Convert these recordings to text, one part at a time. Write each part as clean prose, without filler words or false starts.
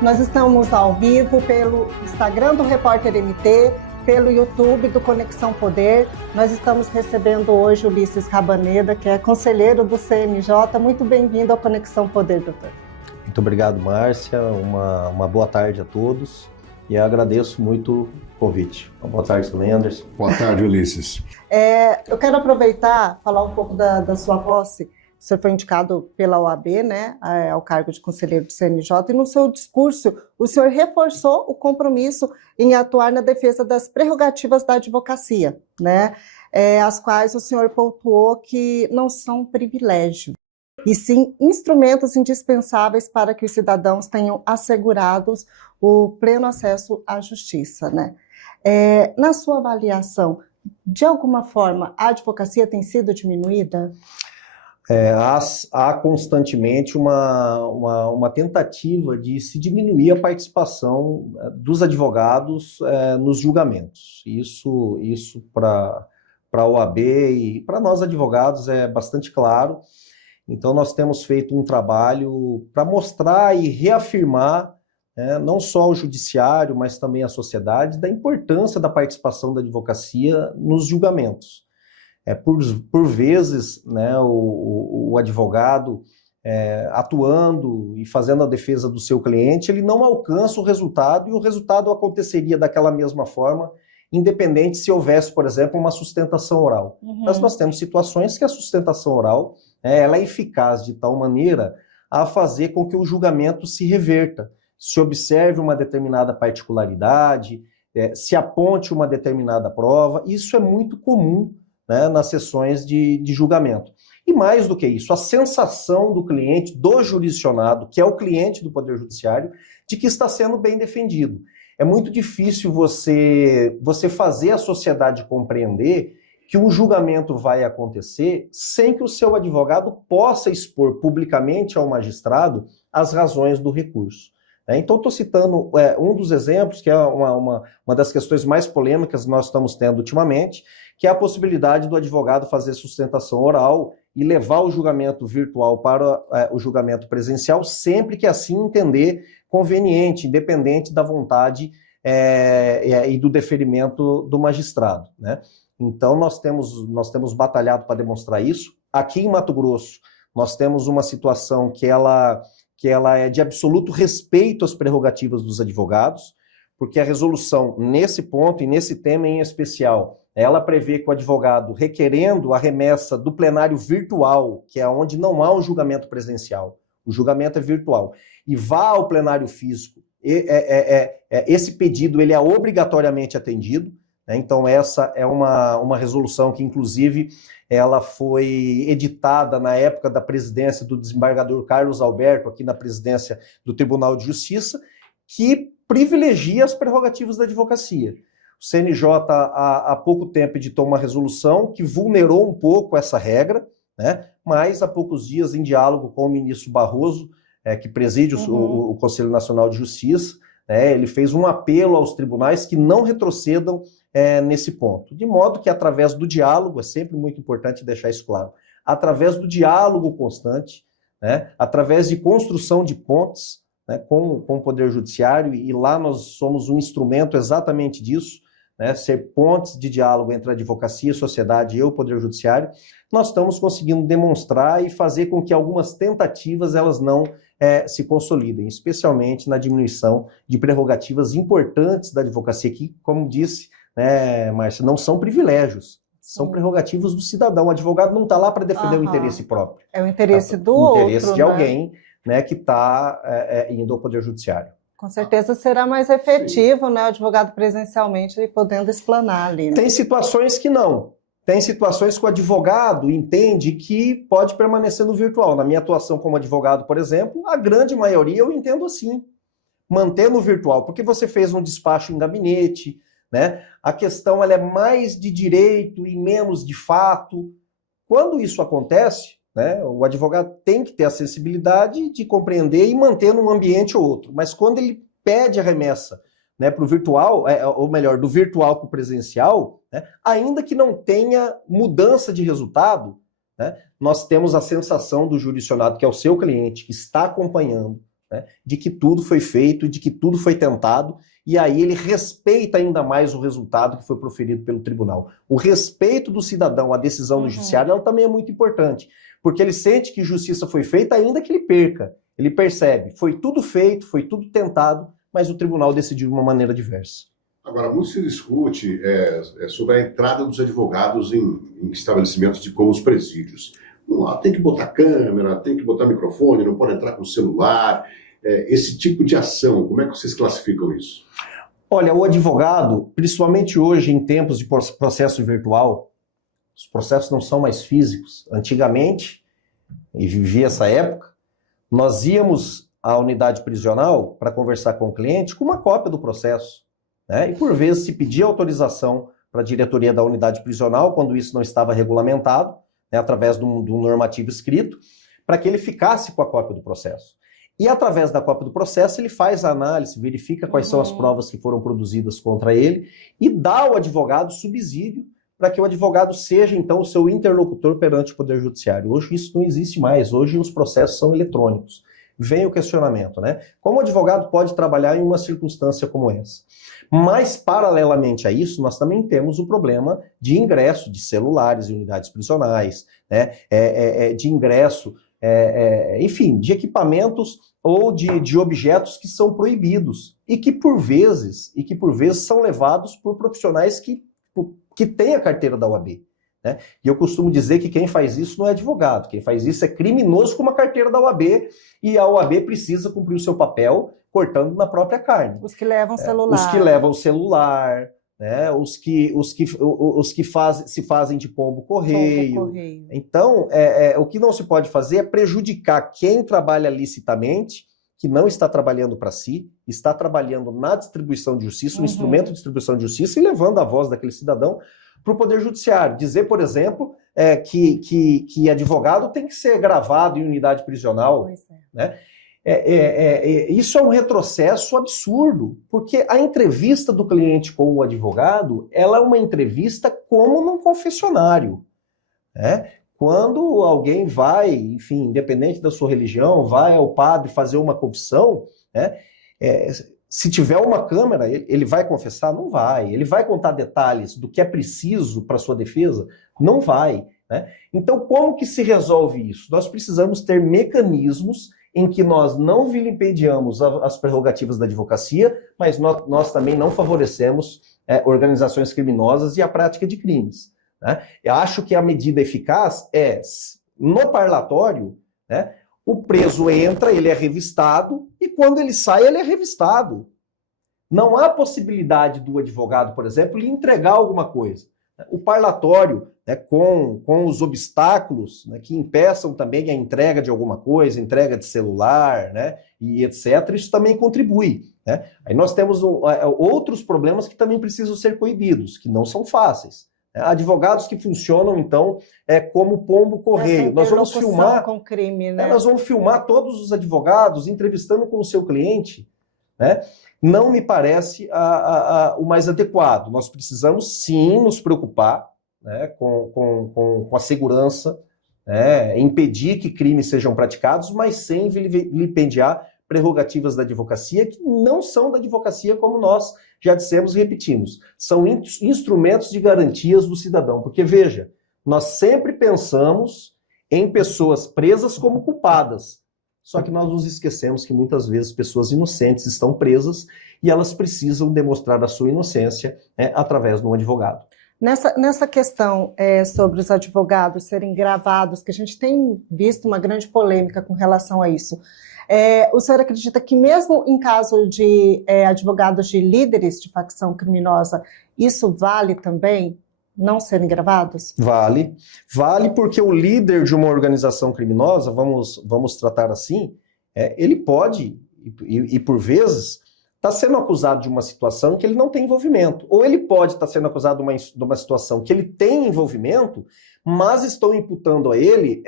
nós estamos ao vivo pelo Instagram do Repórter MT, pelo YouTube do Conexão Poder. Nós estamos recebendo hoje o Ulisses Rabaneda, que é conselheiro do CNJ. Muito bem-vindo ao Conexão Poder, doutor. Muito obrigado, Márcia. Uma boa tarde a todos e eu agradeço muito o convite. Uma boa tarde também, Anderson. Boa tarde, Ulisses. Eu quero aproveitar, falar um pouco da sua posse. O senhor foi indicado pela OAB, né, ao cargo de conselheiro do CNJ, e no seu discurso o senhor reforçou o compromisso em atuar na defesa das prerrogativas da advocacia, né, as quais o senhor pontuou que não são privilégio, e sim instrumentos indispensáveis para que os cidadãos tenham assegurados o pleno acesso à justiça, né. Na sua avaliação, de alguma forma, a advocacia tem sido diminuída? Há constantemente uma tentativa de se diminuir a participação dos advogados nos julgamentos. Isso para a OAB e para nós advogados é bastante claro. Então nós temos feito um trabalho para mostrar e reafirmar, não só o judiciário, mas também a sociedade, da importância da participação da advocacia nos julgamentos. Por vezes, né, o advogado atuando e fazendo a defesa do seu cliente, ele não alcança o resultado, e o resultado aconteceria daquela mesma forma, independente se houvesse, por exemplo, uma sustentação oral. Mas nós temos situações que a sustentação oral ela é eficaz de tal maneira a fazer com que o julgamento se reverta, se observe uma determinada particularidade, se aponte uma determinada prova. Isso é muito comum, né, nas sessões de julgamento. E mais do que isso, a sensação do cliente, do jurisdicionado, que é o cliente do Poder Judiciário, de que está sendo bem defendido. É muito difícil você fazer a sociedade compreender que um julgamento vai acontecer sem que o seu advogado possa expor publicamente ao magistrado as razões do recurso. Então, estou citando um dos exemplos, que é uma das questões mais polêmicas que nós estamos tendo ultimamente, que é a possibilidade do advogado fazer sustentação oral e levar o julgamento virtual para o julgamento presencial, sempre que assim entender conveniente, independente da vontade e do deferimento do magistrado, né? Então, nós temos batalhado para demonstrar isso. Aqui em Mato Grosso, nós temos uma situação que ela é de absoluto respeito às prerrogativas dos advogados, porque a resolução, nesse ponto e nesse tema em especial, ela prevê que o advogado, requerendo a remessa do plenário virtual, que é onde não há um julgamento presencial, o julgamento é virtual, e vá ao plenário físico, esse pedido ele é obrigatoriamente atendido, né? Então essa é uma resolução que, inclusive, ela foi editada na época da presidência do desembargador Carlos Alberto, aqui na presidência do Tribunal de Justiça, que privilegia as prerrogativas da advocacia. O CNJ, há pouco tempo, editou uma resolução que vulnerou um pouco essa regra, né? Mas há poucos dias, em diálogo com o ministro Barroso, que preside o Conselho Nacional de Justiça, ele fez um apelo aos tribunais que não retrocedam nesse ponto. De modo que, através do diálogo, é sempre muito importante deixar isso claro, através do diálogo constante, né, através de construção de pontes, né, com o Poder Judiciário, e lá nós somos um instrumento exatamente disso, né, ser pontes de diálogo entre a advocacia, a sociedade e o Poder Judiciário, nós estamos conseguindo demonstrar e fazer com que algumas tentativas elas não se consolidem, especialmente na diminuição de prerrogativas importantes da advocacia, que, como disse, né, Márcia, não são privilégios, são prerrogativas do cidadão. O advogado não está lá para defender o interesse próprio. É o interesse do outro, o interesse de alguém, né, que está indo ao Poder Judiciário. Com certeza será mais efetivo, né, o advogado presencialmente podendo explanar ali. Né? Tem situações que não. Tem situações que o advogado entende que pode permanecer no virtual. Na minha atuação como advogado, por exemplo, a grande maioria eu entendo assim. Manter no virtual, porque você fez um despacho em gabinete, né? A questão ela é mais de direito e menos de fato. Quando isso acontece, né, o advogado tem que ter a sensibilidade de compreender e manter num ambiente ou outro. Mas quando ele pede a remessa, né, para o virtual, ou melhor, do virtual para o presencial, né, ainda que não tenha mudança de resultado, né, nós temos a sensação do jurisdicionado, que é o seu cliente, que está acompanhando, né, de que tudo foi feito, de que tudo foi tentado, e aí ele respeita ainda mais o resultado que foi proferido pelo tribunal. O respeito do cidadão à decisão do judiciário, ela também é muito importante, porque ele sente que justiça foi feita ainda que ele perca. Ele percebe, foi tudo feito, foi tudo tentado, mas o tribunal decidiu de uma maneira diversa. Agora, muito se discute sobre a entrada dos advogados em estabelecimentos como os presídios. Tem que botar câmera, tem que botar microfone, não pode entrar com celular. Esse tipo de ação, como é que vocês classificam isso? Olha, o advogado, principalmente hoje em tempos de processo virtual, os processos não são mais físicos. Antigamente, e vivi essa época, nós íamos à unidade prisional para conversar com o cliente com uma cópia do processo, né? E por vezes se pedia autorização para a diretoria da unidade prisional, quando isso não estava regulamentado, né, através de um normativo escrito, para que ele ficasse com a cópia do processo. E através da cópia do processo ele faz a análise, verifica quais são as provas que foram produzidas contra ele e dá ao advogado subsídio para que o advogado seja, então, o seu interlocutor perante o Poder Judiciário. Hoje isso não existe mais, hoje os processos são eletrônicos. Vem o questionamento, né? Como o advogado pode trabalhar em uma circunstância como essa? Mas, paralelamente a isso, nós também temos o problema de ingresso de celulares em unidades prisionais, né? De ingresso, enfim, de equipamentos ou de objetos que são proibidos e que por vezes são levados por profissionais que têm a carteira da OAB. Né? E eu costumo dizer que quem faz isso não é advogado, quem faz isso é criminoso com uma carteira da OAB e a OAB precisa cumprir o seu papel cortando na própria carne. Os que levam celular. Os que levam celular, né? Os que se fazem de pombo correio. Então, o que não se pode fazer é prejudicar quem trabalha licitamente, que não está trabalhando para si, está trabalhando na distribuição de justiça, no instrumento de distribuição de justiça e levando a voz daquele cidadão para o Poder Judiciário. Dizer, por exemplo, que advogado tem que ser gravado em unidade prisional. Né? Isso é um retrocesso absurdo, porque a entrevista do cliente com o advogado, ela é uma entrevista como num confessionário. Né? Quando alguém vai, enfim, independente da sua religião, vai ao padre fazer uma confissão, né? Se tiver uma câmera, ele vai confessar? Não vai. Ele vai contar detalhes do que é preciso para sua defesa? Não vai. Né? Então, como que se resolve isso? Nós precisamos ter mecanismos em que nós não vilipendiamos as prerrogativas da advocacia, mas nós também não favorecemos organizações criminosas e a prática de crimes. Né? Eu acho que a medida eficaz no parlatório, né, o preso entra, ele é revistado, e quando ele sai, ele é revistado. Não há possibilidade do advogado, por exemplo, lhe entregar alguma coisa. O parlatório, né, com os obstáculos, né, que impeçam também a entrega de alguma coisa, entrega de celular, né, e etc., isso também contribui. Né? Aí nós temos outros problemas que também precisam ser coibidos, que não são fáceis. Advogados que funcionam, então, como pombo correio. Nós vamos filmar com crime, né? Nós vamos filmar todos os advogados entrevistando com o seu cliente. Né? Não me parece o mais adequado. Nós precisamos, sim, nos preocupar, né, com a segurança, né, impedir que crimes sejam praticados, mas sem vilipendiar prerrogativas da advocacia, que não são da advocacia, como nós já dissemos e repetimos. São instrumentos de garantias do cidadão. Porque, veja, nós sempre pensamos em pessoas presas como culpadas. Só que nós nos esquecemos que muitas vezes pessoas inocentes estão presas e elas precisam demonstrar a sua inocência através de um advogado. Nessa questão sobre os advogados serem gravados, que a gente tem visto uma grande polêmica com relação a isso, o senhor acredita que mesmo em caso de advogados de líderes de facção criminosa, isso vale também não serem gravados? Vale porque o líder de uma organização criminosa, vamos tratar assim, ele pode, e por vezes, está sendo acusado de uma situação que ele não tem envolvimento. Ou ele pode estar sendo acusado de uma situação que ele tem envolvimento, mas estão imputando a ele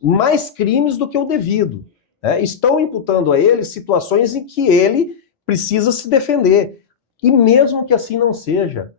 mais crimes do que o devido. Estão imputando a ele situações em que ele precisa se defender. E mesmo que assim não seja,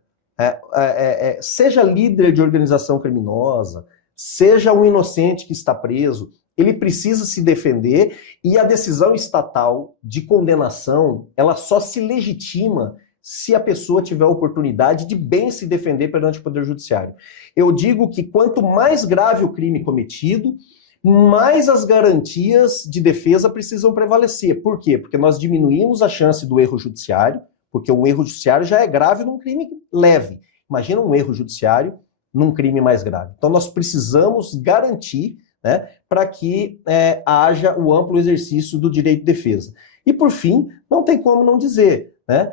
seja líder de organização criminosa, seja um inocente que está preso, ele precisa se defender e a decisão estatal de condenação, ela só se legitima se a pessoa tiver a oportunidade de bem se defender perante o Poder Judiciário. Eu digo que quanto mais grave o crime cometido, mais as garantias de defesa precisam prevalecer. Por quê? Porque nós diminuímos a chance do erro judiciário, porque o erro judiciário já é grave num crime leve. Imagina um erro judiciário num crime mais grave. Então nós precisamos garantir, né, para que haja o amplo exercício do direito de defesa. E por fim, não tem como não dizer, né,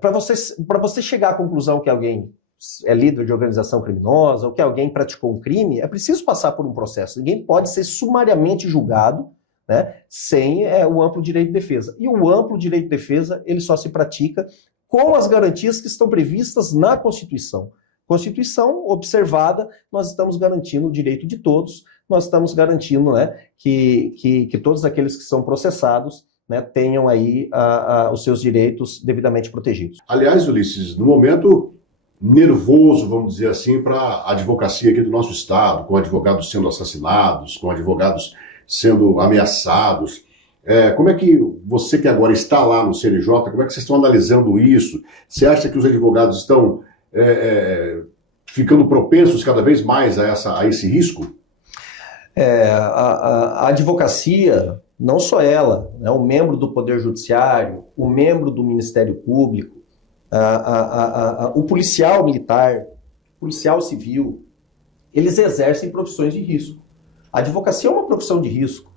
para você chegar à conclusão que alguém é líder de organização criminosa ou que alguém praticou um crime, é preciso passar por um processo. Ninguém pode ser sumariamente julgado, né, sem o amplo direito de defesa. E o amplo direito de defesa, ele só se pratica com as garantias que estão previstas na Constituição. Constituição observada, nós estamos garantindo o direito de todos, nós estamos garantindo, né, que todos aqueles que são processados, né, tenham aí os seus direitos devidamente protegidos. Aliás, Ulisses, no momento nervoso, vamos dizer assim, para a advocacia aqui do nosso estado, com advogados sendo assassinados, com advogados sendo ameaçados, como é que você que agora está lá no CNJ, como é que vocês estão analisando isso? Você acha que os advogados estão ficando propensos cada vez mais a esse risco? A advocacia, não só ela, né, o membro do Poder Judiciário, o membro do Ministério Público, o policial militar, o policial civil, eles exercem profissões de risco. A advocacia é uma profissão de risco,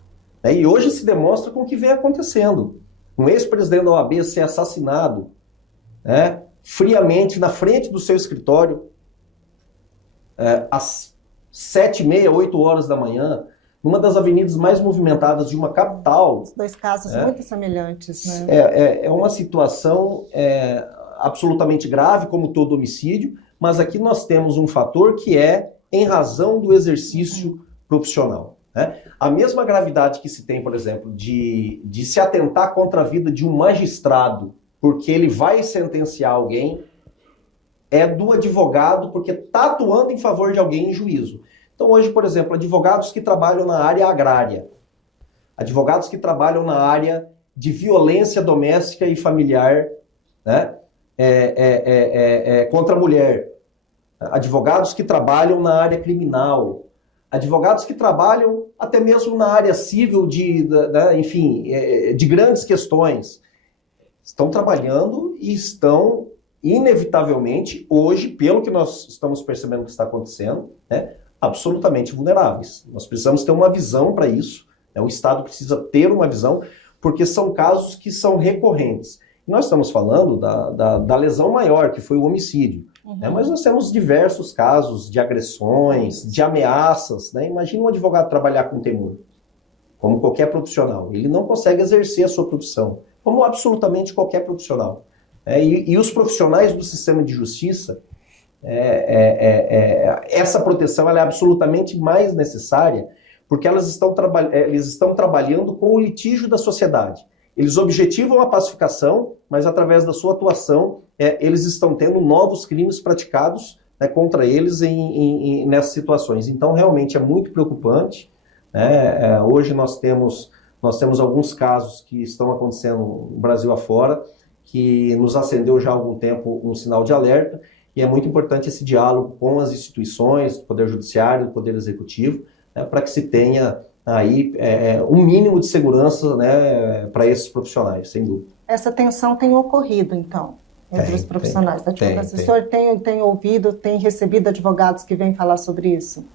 né, e hoje se demonstra com o que vem acontecendo. Um ex-presidente da OAB ser assassinado, né, friamente na frente do seu escritório, às 7h30, 8 horas da manhã, numa das avenidas mais movimentadas de uma capital. Os dois casos muito semelhantes, né? É uma situação absolutamente grave, como todo homicídio, mas aqui nós temos um fator que é em razão do exercício profissional, né? A mesma gravidade que se tem, por exemplo, de se atentar contra a vida de um magistrado, porque ele vai sentenciar alguém, é do advogado, porque está atuando em favor de alguém em juízo. Então hoje, por exemplo, advogados que trabalham na área agrária, advogados que trabalham na área de violência doméstica e familiar, né, contra a mulher, advogados que trabalham na área criminal, advogados que trabalham até mesmo na área civil, enfim, de grandes questões, estão trabalhando e estão, inevitavelmente, hoje, pelo que nós estamos percebendo que está acontecendo, né, absolutamente vulneráveis. Nós precisamos ter uma visão para isso, né? O Estado precisa ter uma visão, porque são casos que são recorrentes. Nós estamos falando da lesão maior, que foi o homicídio, né? Mas nós temos diversos casos de agressões, de ameaças, né? Imagina um advogado trabalhar com temor, como qualquer profissional. Ele não consegue exercer a sua profissão, como absolutamente qualquer profissional. E os profissionais do sistema de justiça, essa proteção ela é absolutamente mais necessária, porque eles estão trabalhando com o litígio da sociedade. Eles objetivam a pacificação, mas através da sua atuação, eles estão tendo novos crimes praticados, né, contra eles nessas situações. Então, realmente é muito preocupante. Hoje nós temos alguns casos que estão acontecendo no Brasil afora, que nos acendeu já há algum tempo um sinal de alerta, e é muito importante esse diálogo com as instituições, do Poder Judiciário, do Poder Executivo, né, para que se tenha aí um mínimo de segurança, né, para esses profissionais, sem dúvida. Essa tensão tem ocorrido, então, entre os profissionais da advocacia. O senhor tem ouvido, tem recebido advogados que vêm falar sobre isso?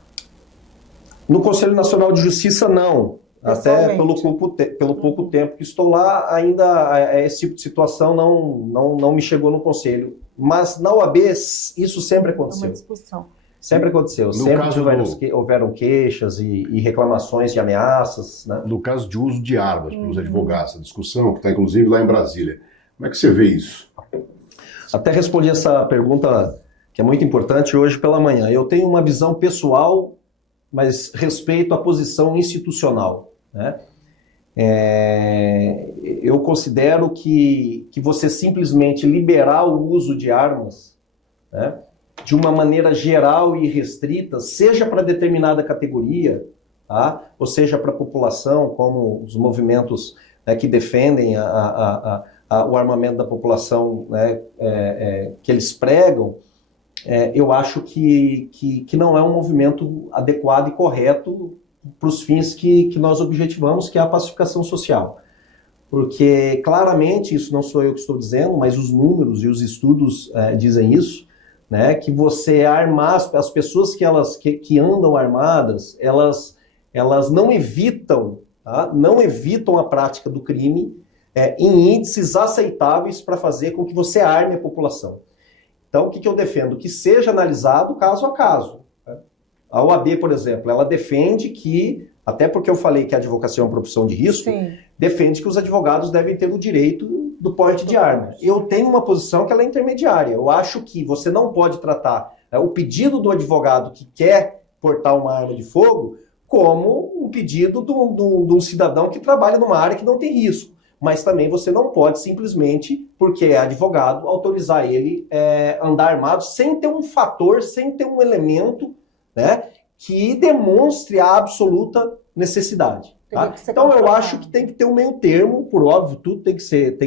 No Conselho Nacional de Justiça, não. Até pelo pouco tempo que estou lá, ainda esse tipo de situação não me chegou no Conselho. Mas na OAB isso sempre aconteceu. É uma discussão. Sempre aconteceu. No sempre caso houveram queixas e reclamações de ameaças, né? No caso de uso de armas pelos advogados, a discussão que está inclusive lá em Brasília. Como é que você vê isso? Até respondi essa pergunta que é muito importante hoje pela manhã. Eu tenho uma visão pessoal, mas respeito à posição institucional, né? Eu considero que você simplesmente liberar o uso de armas, né, de uma maneira geral e restrita, seja para determinada categoria, tá? Ou seja, para a população, como os movimentos, né, que defendem o armamento da população, né, que eles pregam, eu acho que não é um movimento adequado e correto para os fins que nós objetivamos, que é a pacificação social. Porque, claramente, isso não sou eu que estou dizendo, mas os números e os estudos dizem isso, né, que você armar as pessoas que andam armadas, elas não evitam, tá, não evitam a prática do crime em índices aceitáveis para fazer com que você arme a população. Então, o que eu defendo? Que seja analisado caso a caso. A OAB, por exemplo, ela defende que, até porque eu falei que a advocacia é uma profissão de risco, sim, defende que os advogados devem ter o direito do porte de arma. Eu tenho uma posição que ela é intermediária. Eu acho que você não pode tratar o pedido do advogado que quer portar uma arma de fogo como um pedido de um cidadão que trabalha numa área que não tem risco. Mas também você não pode simplesmente, porque é advogado, autorizar ele andar armado sem ter um fator, sem ter um elemento, né, que demonstre a absoluta necessidade. Tá? Então eu acho que tem que ter um meio termo, por óbvio, tudo tem que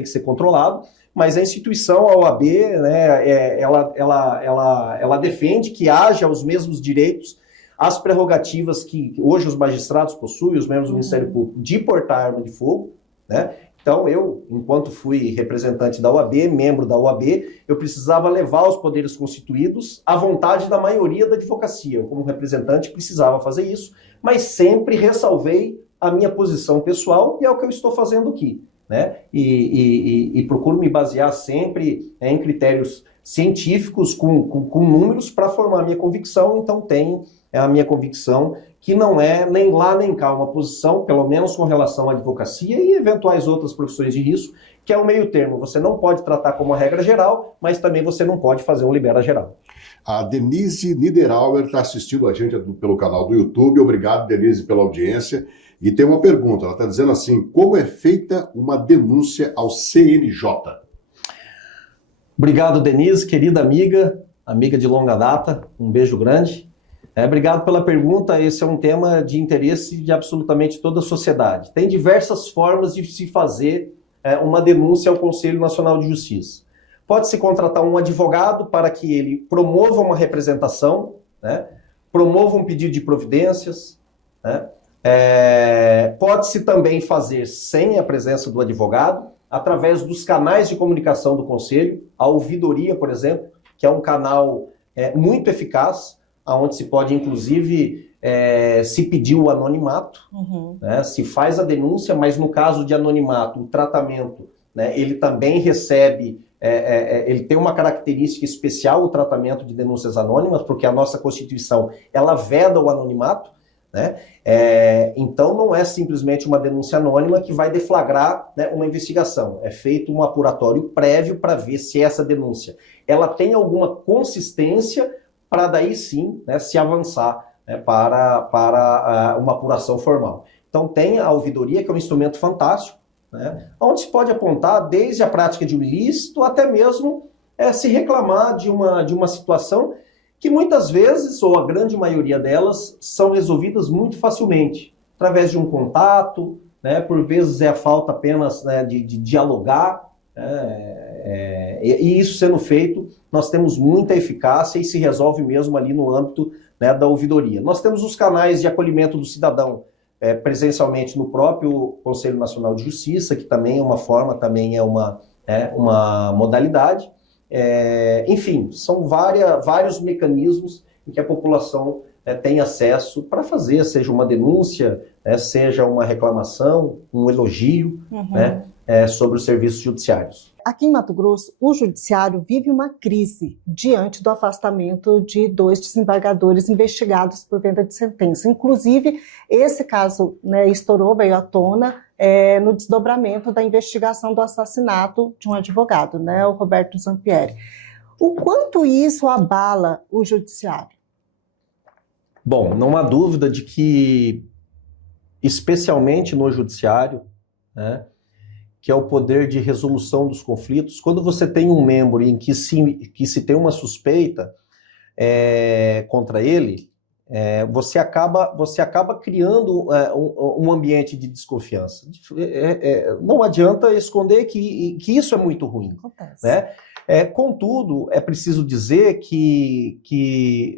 ser controlado, mas a instituição, a OAB, né, ela defende que haja os mesmos direitos, as prerrogativas que hoje os magistrados possuem, os membros do Ministério Público, de portar arma de fogo, né? Então eu, enquanto fui representante da OAB, membro da OAB, eu precisava levar os poderes constituídos à vontade da maioria da advocacia. Eu, como representante, precisava fazer isso, mas sempre ressalvei a minha posição pessoal e é o que eu estou fazendo aqui, né? E procuro me basear sempre em critérios científicos, com números, para formar a minha convicção. Então tenho a minha convicção que não é nem lá nem cá uma posição, pelo menos com relação à advocacia e eventuais outras profissões de risco, que é o meio termo. Você não pode tratar como uma regra geral, mas também você não pode fazer um libera geral. A Denise Niederauer está assistindo a gente pelo canal do YouTube. Obrigado, Denise, pela audiência. E tem uma pergunta, ela está dizendo assim: como é feita uma denúncia ao CNJ? Obrigado, Denise, querida amiga de longa data, um beijo grande. Obrigado pela pergunta. Esse é um tema de interesse de absolutamente toda a sociedade. Tem diversas formas de se fazer uma denúncia ao Conselho Nacional de Justiça. Pode-se contratar um advogado para que ele promova uma representação, né? Promova um pedido de providências, né? Pode-se também fazer sem a presença do advogado, através dos canais de comunicação do Conselho, a ouvidoria, por exemplo, que é um canal muito eficaz, onde se pode, inclusive, se pedir o anonimato, né? Se faz a denúncia, mas no caso de anonimato, o tratamento, né, ele também recebe, ele tem uma característica especial, o tratamento de denúncias anônimas, porque a nossa Constituição, ela veda o anonimato, né? Então não é simplesmente uma denúncia anônima que vai deflagrar, né, uma investigação. É feito um apuratório prévio para ver se essa denúncia ela tem alguma consistência, para daí sim, né, se avançar, né, para uma apuração formal. Então tem a ouvidoria, que é um instrumento fantástico, né, onde se pode apontar desde a prática de um ilícito até mesmo se reclamar de uma situação que muitas vezes, ou a grande maioria delas, são resolvidas muito facilmente, através de um contato, né, por vezes é a falta apenas, né, de dialogar, e isso sendo feito, nós temos muita eficácia e se resolve mesmo ali no âmbito, né, da ouvidoria. Nós temos os canais de acolhimento do cidadão, presencialmente no próprio Conselho Nacional de Justiça, que também é uma forma, também é uma modalidade. Enfim, são vários mecanismos em que a população tem acesso para fazer, seja uma denúncia, seja uma reclamação, um elogio, né, sobre os serviços judiciários. Aqui em Mato Grosso, o judiciário vive uma crise diante do afastamento de 2 desembargadores investigados por venda de sentença. Inclusive, esse caso, né, estourou, veio à tona no desdobramento da investigação do assassinato de um advogado, né, o Roberto Zampieri. O quanto isso abala o judiciário? Bom, não há dúvida de que, especialmente no judiciário, né, que é o poder de resolução dos conflitos, quando você tem um membro em que se tem uma suspeita contra ele, você acaba criando um ambiente de desconfiança. Não adianta esconder que isso é muito ruim. Acontece. Né? Contudo, é preciso dizer que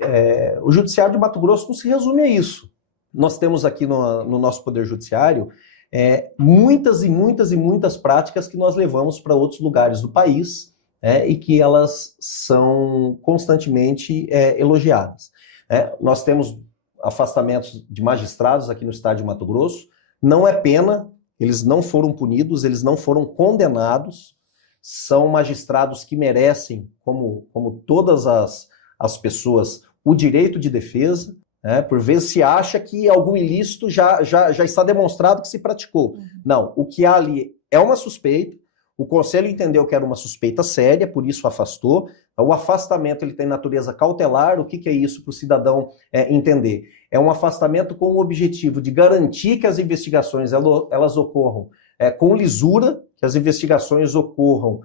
o Judiciário de Mato Grosso não se resume a isso. Nós temos aqui no nosso Poder Judiciário muitas e muitas e muitas práticas que nós levamos para outros lugares do país, e que elas são constantemente elogiadas. Nós temos afastamentos de magistrados aqui no estado de Mato Grosso, não é pena, eles não foram punidos, eles não foram condenados, são magistrados que merecem, como todas as pessoas, o direito de defesa. Por vezes se acha que algum ilícito já está demonstrado que se praticou. Não, o que há ali é uma suspeita, o Conselho entendeu que era uma suspeita séria, por isso afastou. O afastamento ele tem natureza cautelar. O que é isso para o cidadão entender? É um afastamento com o objetivo de garantir que as investigações elas ocorram com lisura, que as investigações ocorram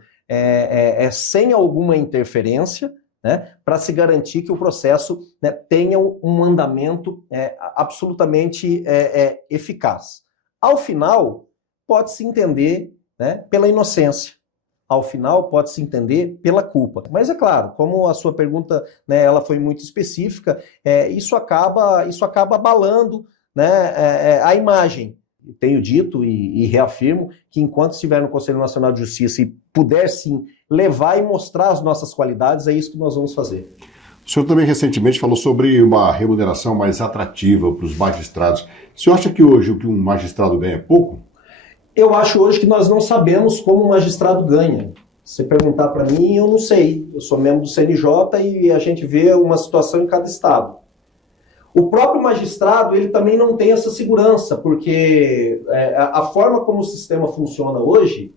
sem alguma interferência, né, para se garantir que o processo, né, tenha um andamento absolutamente eficaz. Ao final, pode-se entender, né, pela inocência. Ao final, pode-se entender pela culpa. Mas é claro, como a sua pergunta, né, ela foi muito específica, isso acaba abalando, né, a imagem. Tenho dito e reafirmo que enquanto estiver no Conselho Nacional de Justiça e puder sim levar e mostrar as nossas qualidades, é isso que nós vamos fazer. O senhor também recentemente falou sobre uma remuneração mais atrativa para os magistrados. O senhor acha que hoje o que um magistrado ganha é pouco? Eu acho hoje que nós não sabemos como um magistrado ganha. Se perguntar para mim, eu não sei. Eu sou membro do CNJ e a gente vê uma situação em cada estado. O próprio magistrado, ele também não tem essa segurança, porque a forma como o sistema funciona hoje,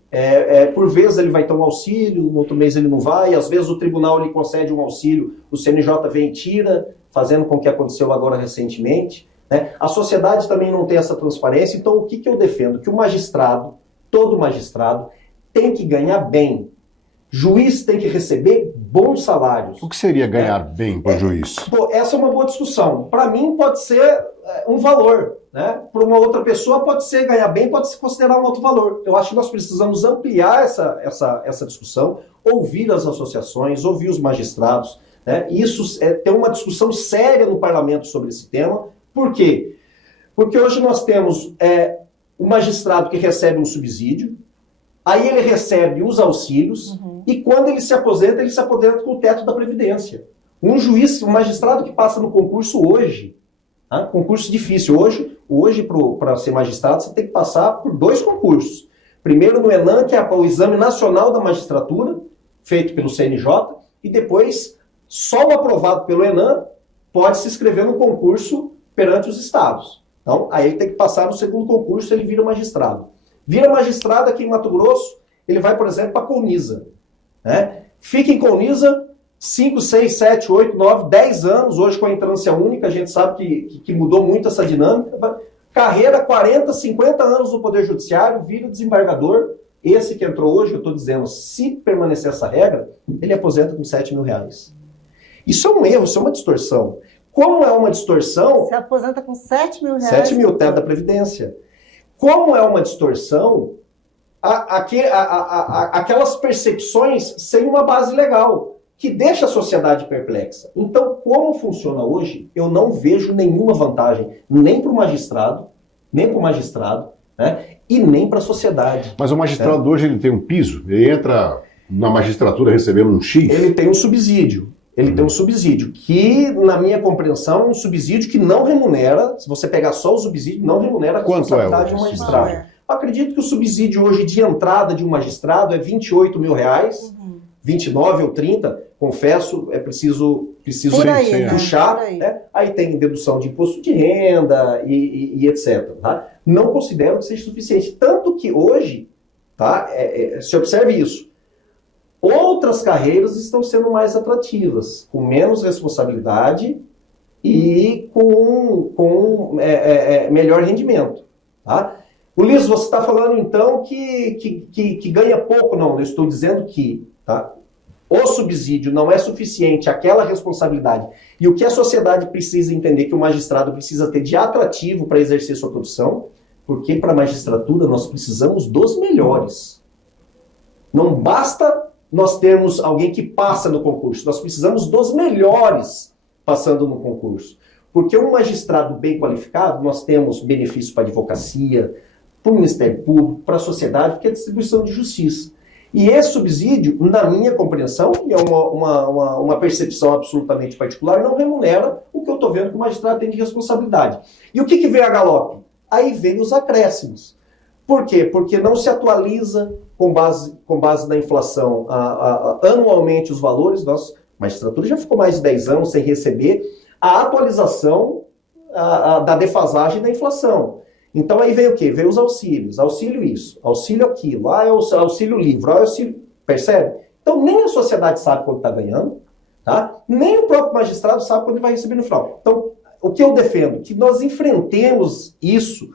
por vezes ele vai ter um auxílio, no outro mês ele não vai, às vezes o tribunal lhe concede um auxílio, o CNJ vem e tira, fazendo com o que aconteceu agora recentemente. Né? A sociedade também não tem essa transparência, então o que eu defendo? Que o magistrado, todo magistrado, tem que ganhar bem. Juiz tem que receber bons salários. O que seria ganhar bem para o juiz? Essa é uma boa discussão. Para mim pode ser um valor, né? Para uma outra pessoa pode ser ganhar bem, pode se considerar um outro valor. Eu acho que nós precisamos ampliar essa discussão, ouvir as associações, ouvir os magistrados, né? Isso ter uma discussão séria no parlamento sobre esse tema. Por quê? Porque hoje nós temos o magistrado que recebe um subsídio, aí ele recebe os auxílios, e quando ele se aposenta com o teto da Previdência. Um juiz, um magistrado que passa no concurso hoje, tá? Concurso difícil. Hoje para ser magistrado, você tem que passar por 2 concursos. Primeiro no ENAM, que é o Exame Nacional da Magistratura, feito pelo CNJ, e depois, só o aprovado pelo ENAM pode se inscrever no concurso perante os estados. Então, aí ele tem que passar no segundo concurso, ele vira magistrado. Vira magistrado aqui em Mato Grosso, ele vai, por exemplo, para Colniza. Né? Fica em Colniza 5, 6, 7, 8, 9, 10 anos, hoje com a entrância única, a gente sabe que mudou muito essa dinâmica. Carreira 40, 50 anos no Poder Judiciário, vira desembargador. Esse que entrou hoje, eu estou dizendo, se permanecer essa regra, ele aposenta com R$7.000. Isso é um erro, isso é uma distorção. Como é uma distorção... Você aposenta com R$7.000? R$7.000, teto da Previdência. Como é uma distorção, aquelas percepções sem uma base legal, que deixa a sociedade perplexa. Então, como funciona hoje, eu não vejo nenhuma vantagem, nem para o magistrado, né, e nem para a sociedade. Mas o magistrado hoje ele tem um piso? Ele entra na magistratura recebendo um X? Ele tem um subsídio. Ele tem um subsídio, que, na minha compreensão, é um subsídio que não remunera, se você pegar só o subsídio, não remunera a responsabilidade de um magistrado. Eu acredito que o subsídio hoje de entrada de um magistrado é R$28.000, 29 ou 30, confesso, é preciso aí, puxar. Né? Aí tem dedução de imposto de renda e etc. Tá? Não considero que seja suficiente. Tanto que hoje, tá? Se observe isso, outras carreiras estão sendo mais atrativas, com menos responsabilidade e com melhor rendimento. Tá? Ulisses, você está falando então que ganha pouco. Não, eu estou dizendo que, tá? o subsídio não é suficiente, aquela responsabilidade, e o que a sociedade precisa entender que o magistrado precisa ter de atrativo para exercer sua profissão, porque para a magistratura nós precisamos dos melhores. Não basta nós termos alguém que passa no concurso, nós precisamos dos melhores passando no concurso. Porque um magistrado bem qualificado, nós temos benefício para a advocacia, para o Ministério Público, para a sociedade, porque é distribuição de justiça. E esse subsídio, na minha compreensão, e é uma percepção absolutamente particular, não remunera o que eu estou vendo que o magistrado tem de responsabilidade. E o que veio a galope? Aí veio os acréscimos. Por quê? Porque não se atualiza com base na inflação anualmente os valores. Nossa, a magistratura já ficou mais de 10 anos sem receber a atualização da defasagem da inflação. Então aí veio o quê? Veio os auxílios. Auxílio isso, auxílio aquilo. É o auxílio livre, é o auxílio... Percebe? Então nem a sociedade sabe quanto está ganhando, tá? Nem o próprio magistrado sabe quando ele vai receber no final. Então, o que eu defendo? Que nós enfrentemos isso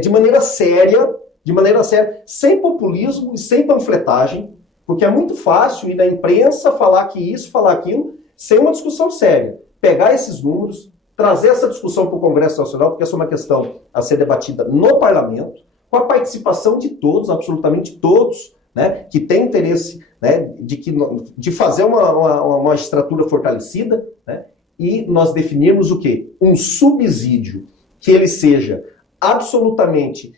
de maneira séria, sem populismo e sem panfletagem, porque é muito fácil ir na imprensa falar que isso, falar aquilo, sem uma discussão séria. Pegar esses números, trazer essa discussão para o Congresso Nacional, porque essa é uma questão a ser debatida no Parlamento, com a participação de todos, absolutamente todos, né, que têm interesse, né, de fazer uma magistratura fortalecida, né, e nós definirmos o quê? Um subsídio que ele seja absolutamente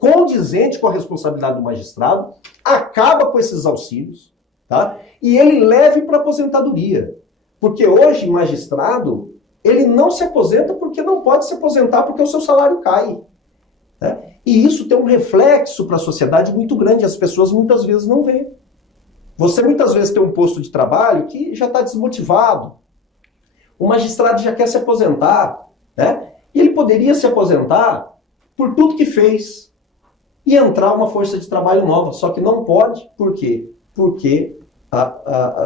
condizente com a responsabilidade do magistrado, acaba com esses auxílios, tá? E ele leve para a aposentadoria. Porque hoje, magistrado, ele não se aposenta porque não pode se aposentar porque o seu salário cai. Né? E isso tem um reflexo para a sociedade muito grande, as pessoas muitas vezes não veem. Você muitas vezes tem um posto de trabalho que já está desmotivado. O magistrado já quer se aposentar, né? E ele poderia se aposentar por tudo que fez e entrar uma força de trabalho nova, só que não pode. Por quê? Porque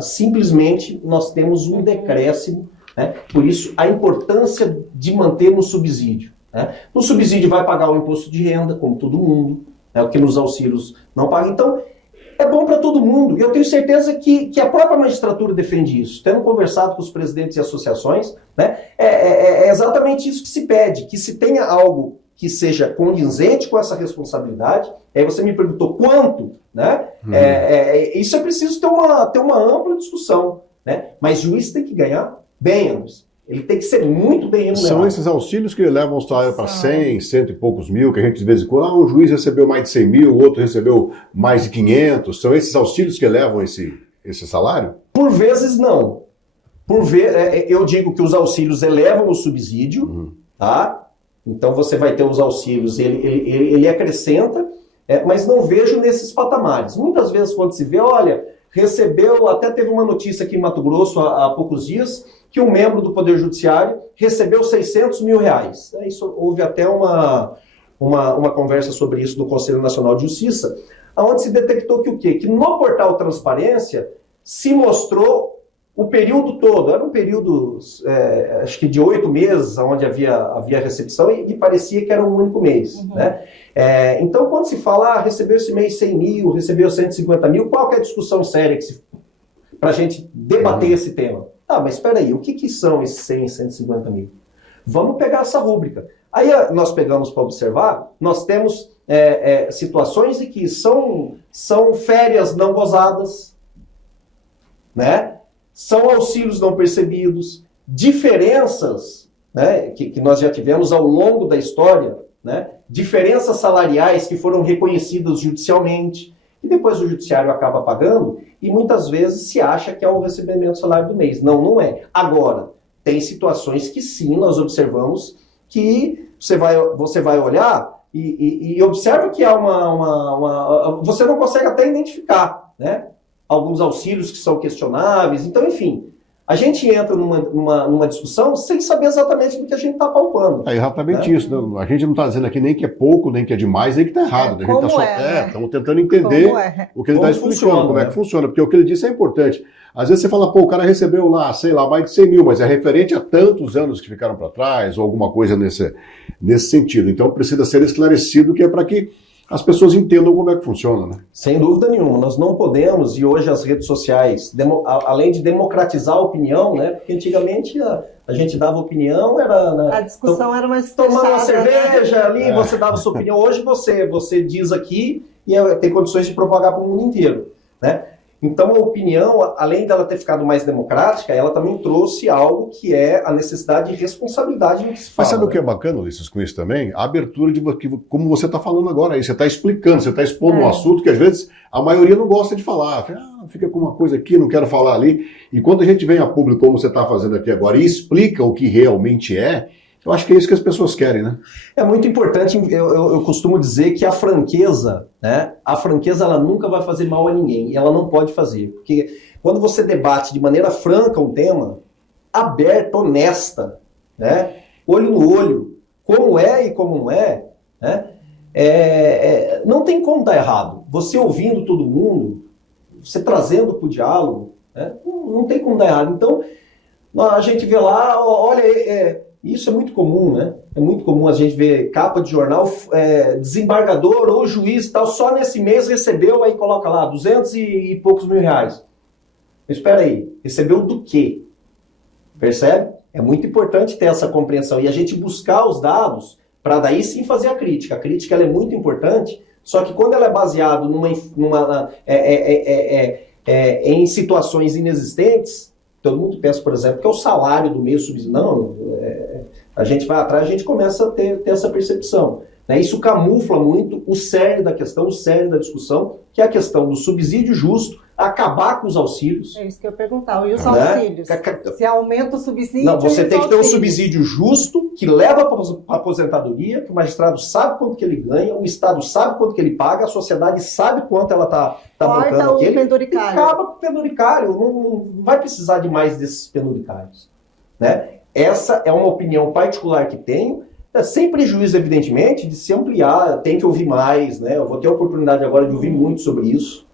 simplesmente nós temos um decréscimo, né? Por isso a importância de manter no subsídio. Né? No subsídio vai pagar o imposto de renda, como todo mundo, né? O que nos auxílios não paga. Então, é bom para todo mundo. E eu tenho certeza que a própria magistratura defende isso. Tendo conversado com os presidentes e associações, né, é exatamente isso que se pede, que se tenha algo que seja condizente com essa responsabilidade. Aí você me perguntou quanto, né? Isso é preciso ter uma ampla discussão, né? Mas juiz tem que ganhar bem, Anderson. Ele tem que ser muito bem remunerado. São esses auxílios que levam o salário para 100, 100 e poucos mil, que a gente de vez em quando, um juiz recebeu mais de 100 mil, o outro recebeu mais de 500. São esses auxílios que levam esse salário? Por vezes não. Eu digo que os auxílios elevam o subsídio, tá? Então você vai ter os auxílios, ele acrescenta, mas não vejo nesses patamares. Muitas vezes quando se vê, olha, recebeu, até teve uma notícia aqui em Mato Grosso há poucos dias, que um membro do Poder Judiciário recebeu 600 mil reais. Isso, houve até uma conversa sobre isso no Conselho Nacional de Justiça, onde se detectou que o quê? Que no portal Transparência se mostrou o período todo. Era um período, acho que de 8 meses, onde havia recepção, e parecia que era um único mês. Né? Então, quando se fala, recebeu esse mês 100 mil, recebeu 150 mil, qual que é a discussão séria para a gente debater esse tema? Mas espera aí, o que são esses 100, 150 mil? Vamos pegar essa rúbrica. Aí nós pegamos para observar, nós temos situações em que são férias não gozadas, né? São auxílios não percebidos, diferenças, né, que nós já tivemos ao longo da história, né? Diferenças salariais que foram reconhecidas judicialmente, e depois o judiciário acaba pagando, e muitas vezes se acha que é o recebimento do salário do mês. Não, não é. Agora, tem situações que sim, nós observamos que você vai olhar e observa que há você não consegue até identificar, né? Alguns auxílios que são questionáveis. Então, enfim, a gente entra numa discussão sem saber exatamente do que a gente está palpando. É exatamente isso. Né? A gente não está dizendo aqui nem que é pouco, nem que é demais, nem que está errado. A gente está só estamos tentando entender o que ele está explicando, como é que funciona. Porque o que ele disse é importante. Às vezes você fala, o cara recebeu lá, sei lá, mais de 100 mil, mas é referente a tantos anos que ficaram para trás, ou alguma coisa nesse sentido. Então precisa ser esclarecido, que é para que as pessoas entendam como é que funciona, né? Sem dúvida nenhuma, nós não podemos, e hoje as redes sociais, além de democratizar a opinião, né, porque antigamente a gente dava opinião, era... Né, a discussão era mais tomando uma fechada, cerveja né? ali, você dava sua opinião. Hoje você diz aqui e tem condições de propagar para o mundo inteiro, né? Então a opinião, além dela ter ficado mais democrática, ela também trouxe algo que é a necessidade de responsabilidade no que se fala. Mas sabe o que é bacana, Ulisses, com isso também? A abertura de como você está falando agora aí. Você está explicando, você está expondo um assunto que às vezes a maioria não gosta de falar. Fica com uma coisa aqui, não quero falar ali. E quando a gente vem a público, como você está fazendo aqui agora, e explica o que realmente é, eu acho que é isso que as pessoas querem, né? É muito importante, eu costumo dizer que a franqueza, né? A franqueza ela nunca vai fazer mal a ninguém, e ela não pode fazer. Porque quando você debate de maneira franca um tema, aberta, honesta, né? Olho no olho, como é e como não é, né? Não tem como dar errado. Você ouvindo todo mundo, você trazendo para o diálogo, né? Não tem como dar errado. Então, a gente vê lá, olha... Isso é muito comum, né? É muito comum a gente ver capa de jornal, desembargador ou juiz tal, só nesse mês recebeu, aí coloca lá, 200 e poucos mil reais. Mas espera aí, recebeu do quê? Percebe? É muito importante ter essa compreensão e a gente buscar os dados para daí sim fazer a crítica. A crítica ela é muito importante, só que quando ela é baseada em situações inexistentes, todo mundo pensa, por exemplo, que é o salário do mês subsídio. Não, a gente vai atrás, a gente começa a ter essa percepção. Né? Isso camufla muito o cerne da questão, o cerne da discussão, que é a questão do subsídio justo, acabar com os auxílios. É isso que eu ia perguntar. E os Né? auxílios? Se aumenta o subsídio... Não, você tem que ter um auxílios? subsídio justo, que leva para a aposentadoria, que o magistrado sabe quanto que ele ganha, o Estado sabe quanto que ele paga, a sociedade sabe quanto ela está bancando Corta o aquele, penduricário. e acaba com o penduricário. Não vai precisar de mais desses penduricários. Né? Essa é uma opinião particular que tenho, sem prejuízo, evidentemente, de se ampliar, tem que ouvir mais, né? Eu vou ter a oportunidade agora de ouvir muito sobre isso,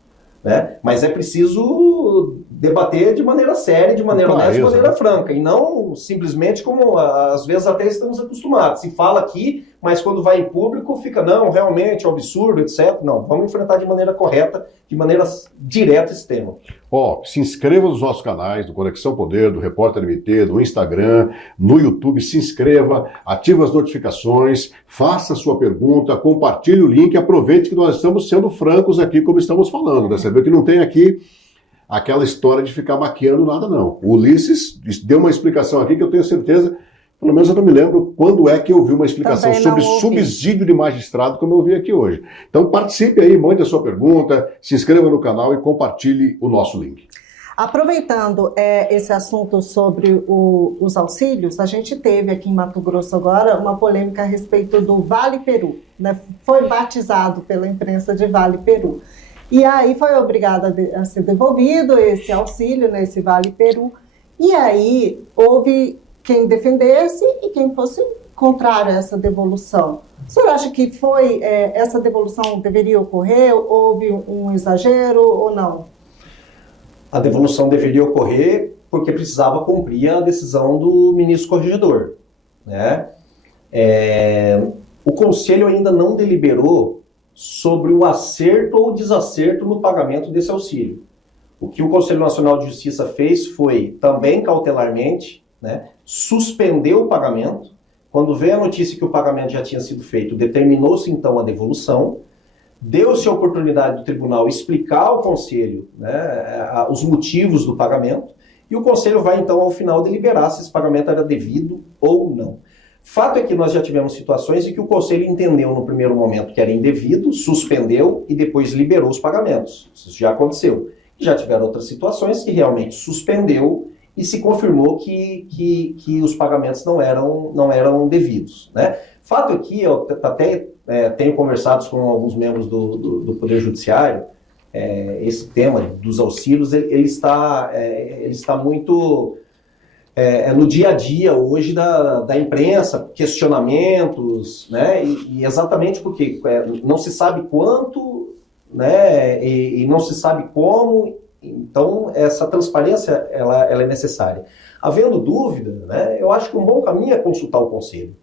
né? Mas é preciso debater de maneira séria, de maneira honesta, de maneira franca, e não simplesmente como às vezes até estamos acostumados. Se fala aqui, mas quando vai em público fica, não, realmente é um absurdo, etc. Não, vamos enfrentar de maneira correta, de maneira direta esse tema. Se inscreva nos nossos canais, do Conexão Poder, do Repórter MT, do Instagram, no YouTube, se inscreva, ative as notificações, faça a sua pergunta, compartilhe o link, aproveite que nós estamos sendo francos aqui, como estamos falando, né? Você vê que não tem aqui aquela história de ficar maquiando nada, não. O Ulisses deu uma explicação aqui que eu tenho certeza, pelo menos eu não me lembro quando é que eu vi uma explicação sobre subsídio de magistrado como eu vi aqui hoje. Então participe aí, mande a sua pergunta, se inscreva no canal e compartilhe o nosso link. Aproveitando esse assunto sobre os auxílios, a gente teve aqui em Mato Grosso agora uma polêmica a respeito do Vale Peru, né? Foi batizado pela imprensa de Vale Peru. E aí foi obrigado a ser devolvido esse auxílio, né, esse Vale Peru. E aí houve quem defendesse e quem fosse contrário a essa devolução. O senhor acha que essa devolução deveria ocorrer? Houve um exagero ou não? A devolução deveria ocorrer porque precisava cumprir a decisão do ministro corregedor. Né? O Conselho ainda não deliberou sobre o acerto ou desacerto no pagamento desse auxílio. O que o Conselho Nacional de Justiça fez foi, também cautelarmente, né, suspender o pagamento. Quando veio a notícia que o pagamento já tinha sido feito, determinou-se então a devolução, deu-se a oportunidade do tribunal explicar ao Conselho, né, os motivos do pagamento, e o Conselho vai então ao final deliberar se esse pagamento era devido ou não. Fato é que nós já tivemos situações em que o Conselho entendeu no primeiro momento que era indevido, suspendeu e depois liberou os pagamentos. Isso já aconteceu. Já tiveram outras situações que realmente suspendeu e se confirmou que os pagamentos não eram devidos. Né? Fato é que eu até tenho conversado com alguns membros do Poder Judiciário, esse tema dos auxílios ele está muito... no dia a dia hoje da imprensa, questionamentos, né? E exatamente porque não se sabe quanto, né? E não se sabe como, então essa transparência ela é necessária. Havendo dúvida, né? Eu acho que um bom caminho é consultar o Conselho.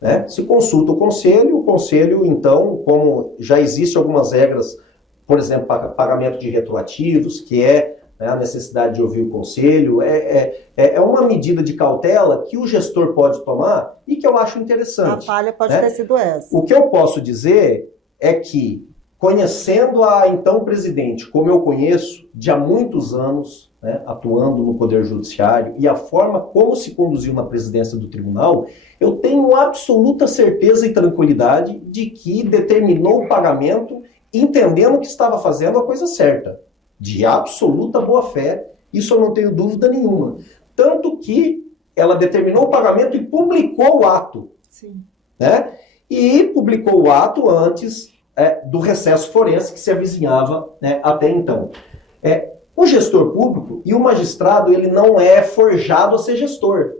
Né? Se consulta o Conselho conselho, então, como já existem algumas regras, por exemplo, pagamento de retroativos, que é, né, a necessidade de ouvir o conselho, é uma medida de cautela que o gestor pode tomar e que eu acho interessante. A falha pode né? ter sido essa. O que eu posso dizer é que, conhecendo a então presidente, como eu conheço, de há muitos anos, né, atuando no Poder Judiciário, e a forma como se conduziu na presidência do tribunal, eu tenho absoluta certeza e tranquilidade de que determinou o pagamento entendendo que estava fazendo a coisa certa. De absoluta boa-fé, isso eu não tenho dúvida nenhuma. Tanto que ela determinou o pagamento e publicou o ato. Sim. Né? E publicou o ato antes do recesso forense que se avizinhava, né, até então. O gestor público e o magistrado, ele não é forjado a ser gestor.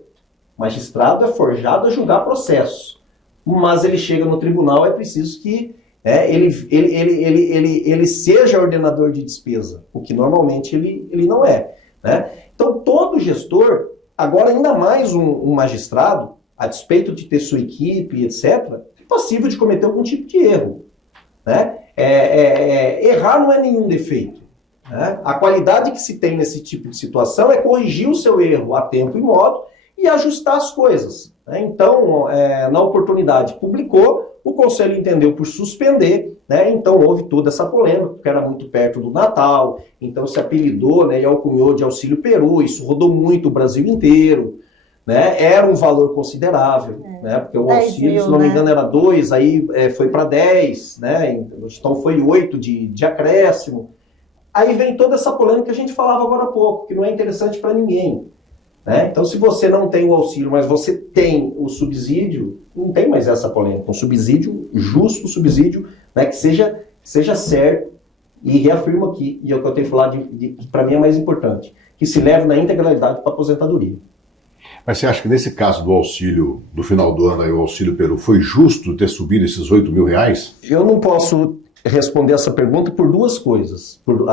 O magistrado é forjado a julgar processos. Mas ele chega no tribunal, é preciso que ele seja ordenador de despesa, o que normalmente ele não é. Né? Então, todo gestor, agora ainda mais um magistrado, a despeito de ter sua equipe, etc., é passível de cometer algum tipo de erro. Né? Errar não é nenhum defeito. Né? A qualidade que se tem nesse tipo de situação é corrigir o seu erro a tempo e modo e ajustar as coisas. Né? Então, na oportunidade, publicou, o Conselho entendeu por suspender, né? Então houve toda essa polêmica, porque era muito perto do Natal, então se apelidou, né, e alcunhou de auxílio peru, isso rodou muito o Brasil inteiro. Né? Era um valor considerável, né? Porque o auxílio, se não me engano, era 2, aí foi para 10, né? Então foi 8 de acréscimo. Aí vem toda essa polêmica que a gente falava agora há pouco, que não é interessante para ninguém. Né? Então, se você não tem o auxílio, mas você tem o subsídio, não tem mais essa polêmica. Um subsídio justo, um subsídio, né, que seja certo, e reafirmo aqui, e é o que eu tenho que falar, que para mim é mais importante, que se leve na integralidade para a aposentadoria. Mas você acha que nesse caso do auxílio, do final do ano, aí, o auxílio peru, foi justo ter subido esses R$8 mil? Eu não posso responder essa pergunta por duas coisas, por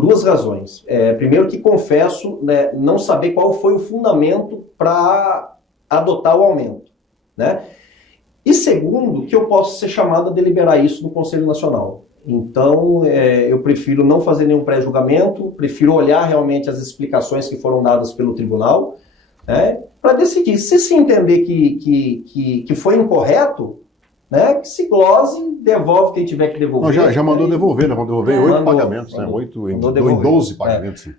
duas razões. Primeiro que confesso, né, não saber qual foi o fundamento para adotar o aumento. Né? E segundo, que eu posso ser chamado a deliberar isso no Conselho Nacional. Então, eu prefiro não fazer nenhum pré-julgamento, prefiro olhar realmente as explicações que foram dadas pelo tribunal, né, para decidir. Se entender que foi incorreto, né, que se glose, devolve quem tiver que devolver. Não, já mandou devolver, né? Vão devolver 8 pagamentos, né? 8 em 12 pagamentos.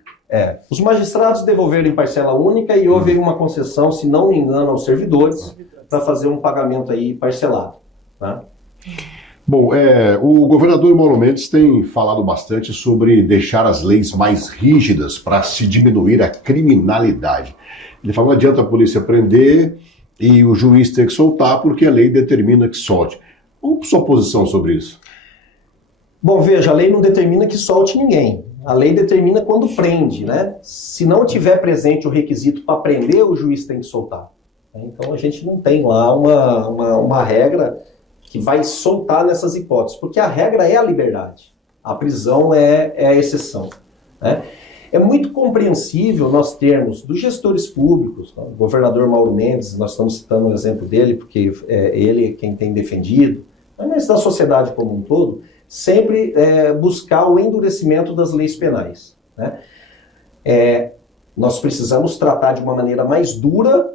Os magistrados devolveram em parcela única e houve uma concessão, se não me engano, aos servidores, para fazer um pagamento aí parcelado. Né? Bom, o governador Mauro Mendes tem falado bastante sobre deixar as leis mais rígidas para se diminuir a criminalidade. Ele falou que não adianta a polícia prender e o juiz ter que soltar porque a lei determina que solte. Qual a sua posição sobre isso? Bom, veja, a lei não determina que solte ninguém. A lei determina quando prende, né? Se não tiver presente o requisito para prender, o juiz tem que soltar. Então a gente não tem lá uma regra que vai soltar nessas hipóteses, porque a regra é a liberdade. A prisão é a exceção. Né? É muito compreensível nós termos dos gestores públicos, o governador Mauro Mendes, nós estamos citando o exemplo dele, porque ele é quem tem defendido, mas da sociedade como um todo, sempre buscar o endurecimento das leis penais. Né? Nós precisamos tratar de uma maneira mais dura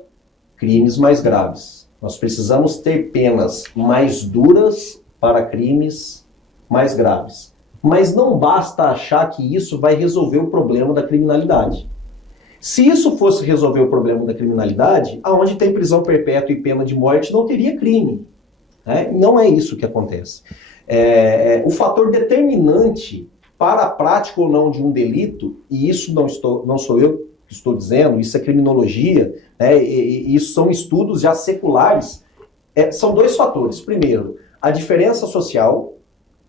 crimes mais graves. Nós precisamos ter penas mais duras para crimes mais graves. Mas não basta achar que isso vai resolver o problema da criminalidade. Se isso fosse resolver o problema da criminalidade, aonde tem prisão perpétua e pena de morte não teria crime. Né? Não é isso que acontece. O fator determinante para a prática ou não de um delito, e isso não sou eu que estou dizendo, isso é criminologia, né? E isso são estudos já seculares, são dois fatores. Primeiro, a diferença social.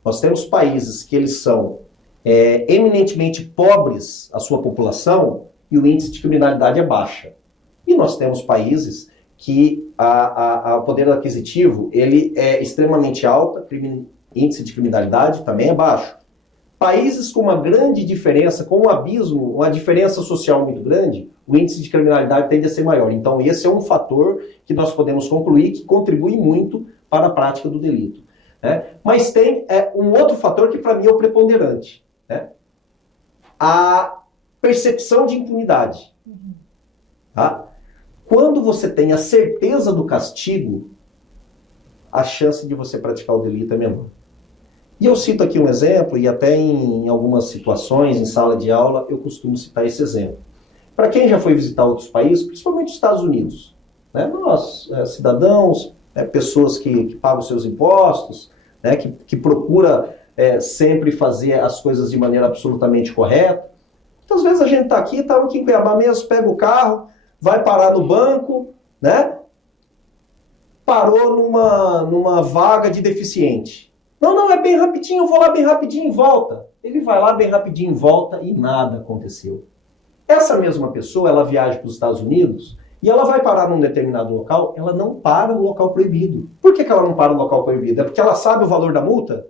Nós temos países que eles são eminentemente pobres, a sua população, e o índice de criminalidade é baixa. E nós temos países que o poder aquisitivo ele é extremamente alto, índice de criminalidade também é baixo. Países com uma grande diferença, com um abismo, uma diferença social muito grande, o índice de criminalidade tende a ser maior. Então esse é um fator que nós podemos concluir que contribui muito para a prática do delito. Né? Mas tem um outro fator que para mim é o preponderante. Né? A percepção de impunidade. Tá? Quando você tem a certeza do castigo, a chance de você praticar o delito é menor. E eu cito aqui um exemplo, e até em algumas situações, em sala de aula, eu costumo citar esse exemplo. Para quem já foi visitar outros países, principalmente os Estados Unidos, né? Nós, cidadãos, pessoas que pagam seus impostos, né? que procura sempre fazer as coisas de maneira absolutamente correta. Muitas vezes a gente está aqui em Cuiabá mesmo, pega o carro, vai parar no banco, né? Parou numa vaga de deficiente. Não, é bem rapidinho, eu vou lá bem rapidinho e volta. Ele vai lá bem rapidinho e volta e nada aconteceu. Essa mesma pessoa, ela viaja para os Estados Unidos e ela vai parar num determinado local, ela não para no local proibido. Por que ela não para no local proibido? É porque ela sabe o valor da multa?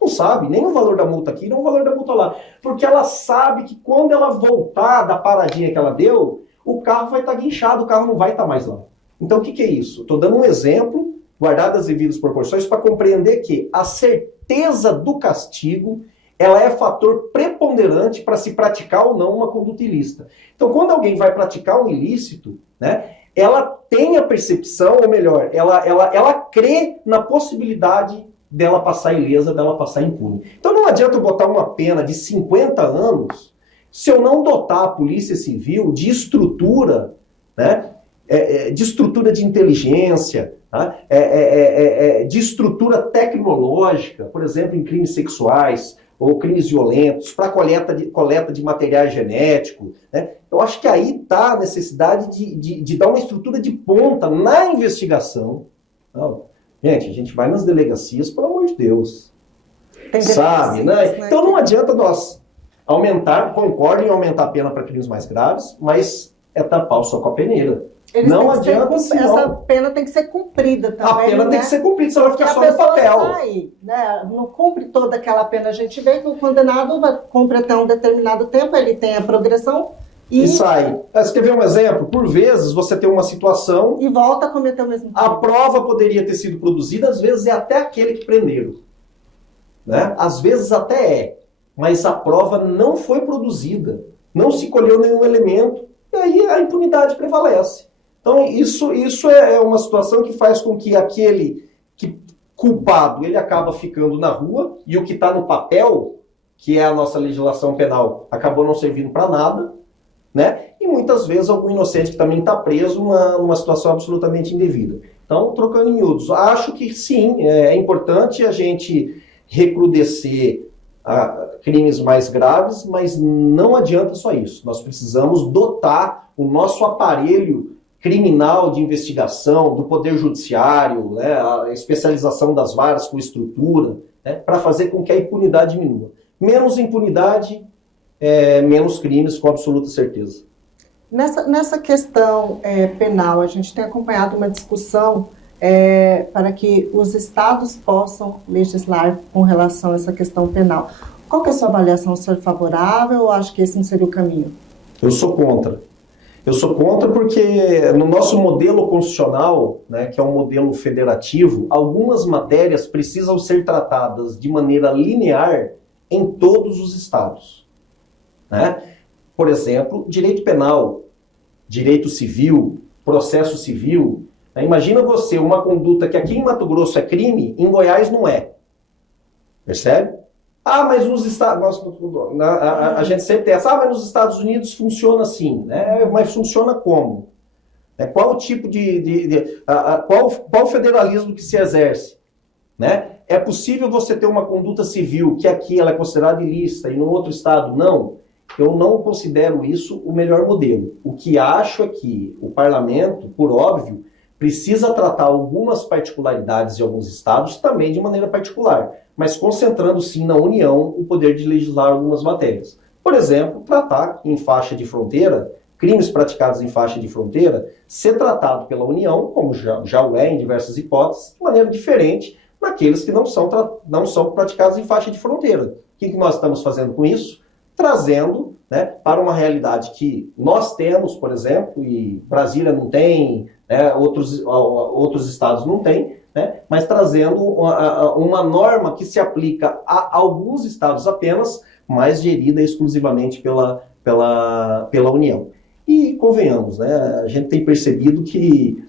Não sabe, nem o valor da multa aqui, nem o valor da multa lá. Porque ela sabe que quando ela voltar da paradinha que ela deu, o carro vai estar guinchado, o carro não vai estar mais lá. Então o que é isso? Estou dando um exemplo, guardado as devidas proporções, para compreender que a certeza do castigo ela é fator preponderante para se praticar ou não uma conduta ilícita. Então, quando alguém vai praticar um ilícito, né, ela tem a percepção, ou melhor, ela crê na possibilidade dela passar ilesa, dela passar impune. Então, não adianta eu botar uma pena de 50 anos se eu não dotar a Polícia Civil de estrutura, né, de estrutura de inteligência, tá? De estrutura tecnológica, por exemplo, em crimes sexuais ou crimes violentos, para coleta de materiais genéticos. Né? Eu acho que aí está a necessidade de dar uma estrutura de ponta na investigação. Não, gente, a gente vai nas delegacias, pelo amor de Deus. Tem sabe? Né? Né? Então não adianta nós concordo em aumentar a pena para crimes mais graves, mas tapar o sol com a peneira. Não adianta essa pena tem que ser cumprida também. A pena tem que ser cumprida, senão vai ficar só no papel. Sai, né? Não cumpre toda aquela pena. A gente vê que o condenado cumpre até um determinado tempo, ele tem a progressão e sai. Você quer ver um exemplo? Por vezes você tem uma situação e volta a cometer o mesmo crime. A prova poderia ter sido produzida, às vezes é até aquele que prenderam. Né? Às vezes até mas a prova não foi produzida. Não se colheu nenhum elemento e aí a impunidade prevalece. Então, isso é uma situação que faz com que aquele culpado ele acaba ficando na rua e o que está no papel, que é a nossa legislação penal, acabou não servindo para nada, né? E muitas vezes algum inocente que também está preso numa situação absolutamente indevida. Então, trocando em miúdos, acho que sim, é importante a gente recrudescer crimes mais graves, mas não adianta só isso. Nós precisamos dotar o nosso aparelho criminal de investigação, do Poder Judiciário, né, a especialização das varas com estrutura, né, para fazer com que a impunidade diminua. Menos impunidade, menos crimes, com absoluta certeza. Nessa questão penal, a gente tem acompanhado uma discussão para que os estados possam legislar com relação a essa questão penal. Qual que é a sua avaliação? O senhor é favorável ou acha que esse não seria o caminho? Eu sou contra. Eu sou contra porque no nosso modelo constitucional, né, que é um modelo federativo, algumas matérias precisam ser tratadas de maneira linear em todos os estados. Né? Por exemplo, direito penal, direito civil, processo civil. Né? Imagina você uma conduta que aqui em Mato Grosso é crime, em Goiás não é. Percebe? Mas nos Estados a gente sempre tem essa, mas nos Estados Unidos funciona assim, né? Mas funciona como? Qual o tipo qual o federalismo que se exerce? Né? É possível você ter uma conduta civil que aqui ela é considerada ilícita e no outro estado não? Eu não considero isso o melhor modelo. O que acho é que o parlamento, por óbvio, precisa tratar algumas particularidades de alguns estados também de maneira particular, mas concentrando sim na União o poder de legislar algumas matérias. Por exemplo, tratar em faixa de fronteira, crimes praticados em faixa de fronteira, ser tratado pela União, como já o é em diversas hipóteses, de maneira diferente naqueles que não são praticados em faixa de fronteira. O que nós estamos fazendo com isso? Trazendo, né, para uma realidade que nós temos, por exemplo, e Brasília não tem, né, outros estados não têm, né? Mas trazendo uma norma que se aplica a alguns estados apenas, mas gerida exclusivamente pela União. E convenhamos, né? A gente tem percebido que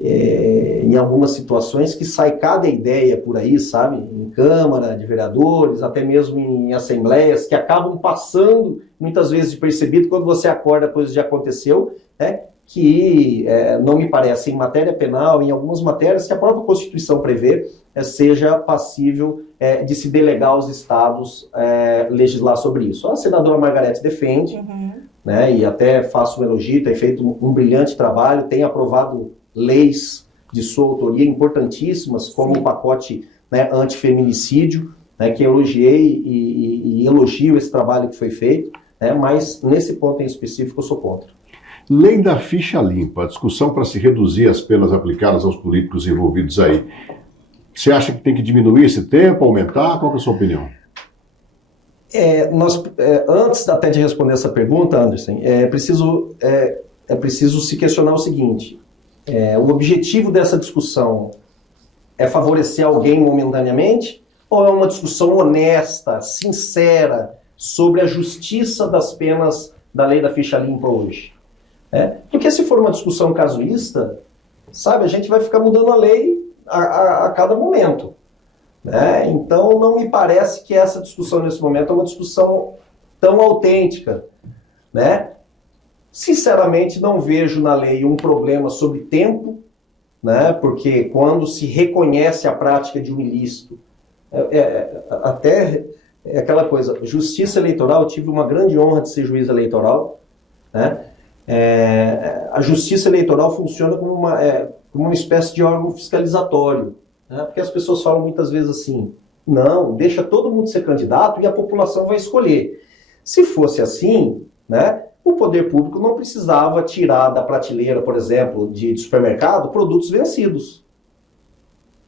em algumas situações que sai cada ideia por aí, sabe? Em Câmara de Vereadores, até mesmo em assembleias, que acabam passando muitas vezes despercebido quando você acorda, depois já aconteceu, né? Que não me parece em matéria penal, em algumas matérias que a própria Constituição prevê, seja passível de se delegar aos estados legislar sobre isso. A senadora Margarete defende, né? E até faço um elogio, tem feito um brilhante trabalho, tem aprovado leis de sua autoria importantíssimas, como o pacote, né, antifeminicídio, né, que eu elogiei e elogio esse trabalho que foi feito, né, mas nesse ponto em específico eu sou contra. Lei da ficha limpa, a discussão para se reduzir as penas aplicadas aos políticos envolvidos aí. Você acha que tem que diminuir esse tempo, aumentar? Qual é a sua opinião? Antes até de responder essa pergunta, Anderson, é preciso se questionar o seguinte: o objetivo dessa discussão é favorecer alguém momentaneamente ou é uma discussão honesta, sincera, sobre a justiça das penas da lei da ficha limpa hoje? Porque se for uma discussão casuísta, sabe, a gente vai ficar mudando a lei a cada momento. Né? Então não me parece que essa discussão nesse momento é uma discussão tão autêntica, né? Sinceramente, não vejo na lei um problema sobre tempo, né? Porque quando se reconhece a prática de um ilícito, até aquela coisa, justiça eleitoral, eu tive uma grande honra de ser juiz eleitoral, né? A justiça eleitoral funciona como uma espécie de órgão fiscalizatório, né? Porque as pessoas falam muitas vezes assim, não, deixa todo mundo ser candidato e a população vai escolher. Se fosse assim, né? O poder público não precisava tirar da prateleira, por exemplo, de supermercado, produtos vencidos.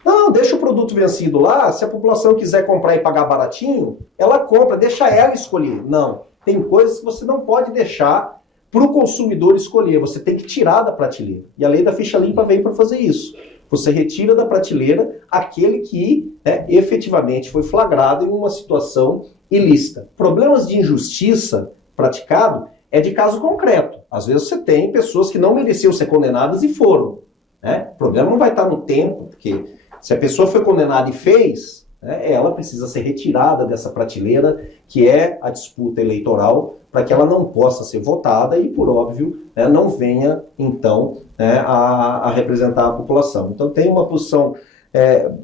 Não, deixa o produto vencido lá, se a população quiser comprar e pagar baratinho, ela compra, deixa ela escolher. Não, tem coisas que você não pode deixar para o consumidor escolher, você tem que tirar da prateleira. E a lei da ficha limpa vem para fazer isso. Você retira da prateleira aquele que efetivamente foi flagrado em uma situação ilícita. Problemas de injustiça praticado é de caso concreto. Às vezes você tem pessoas que não mereciam ser condenadas e foram. Né? O problema não vai estar no tempo, porque se a pessoa foi condenada e fez, ela precisa ser retirada dessa prateleira, que é a disputa eleitoral, para que ela não possa ser votada e, por óbvio, não venha, então, a representar a população. Então tem uma posição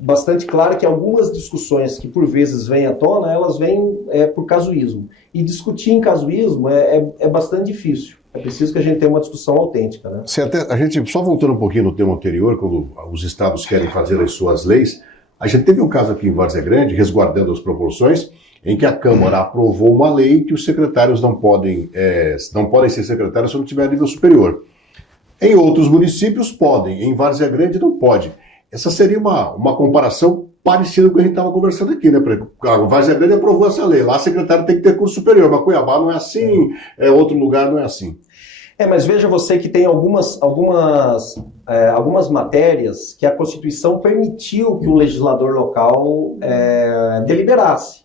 bastante clara que algumas discussões que por vezes vêm à tona, elas vêm por casuísmo. E discutir em casuísmo é bastante difícil. É preciso que a gente tenha uma discussão autêntica. Né? A gente, só voltando um pouquinho no tema anterior, quando os estados querem fazer as suas leis, a gente teve um caso aqui em Várzea Grande, resguardando as proporções, em que a Câmara aprovou uma lei que os secretários não podem ser secretários se não tiver nível superior. Em outros municípios podem, em Várzea Grande não pode. Essa seria uma comparação parecida com o que a gente estava conversando aqui, né? A Várzea Grande aprovou essa lei, lá a secretária tem que ter curso superior, mas Cuiabá não é assim, outro lugar não é assim. Mas veja você que tem algumas matérias que a Constituição permitiu que o legislador local deliberasse,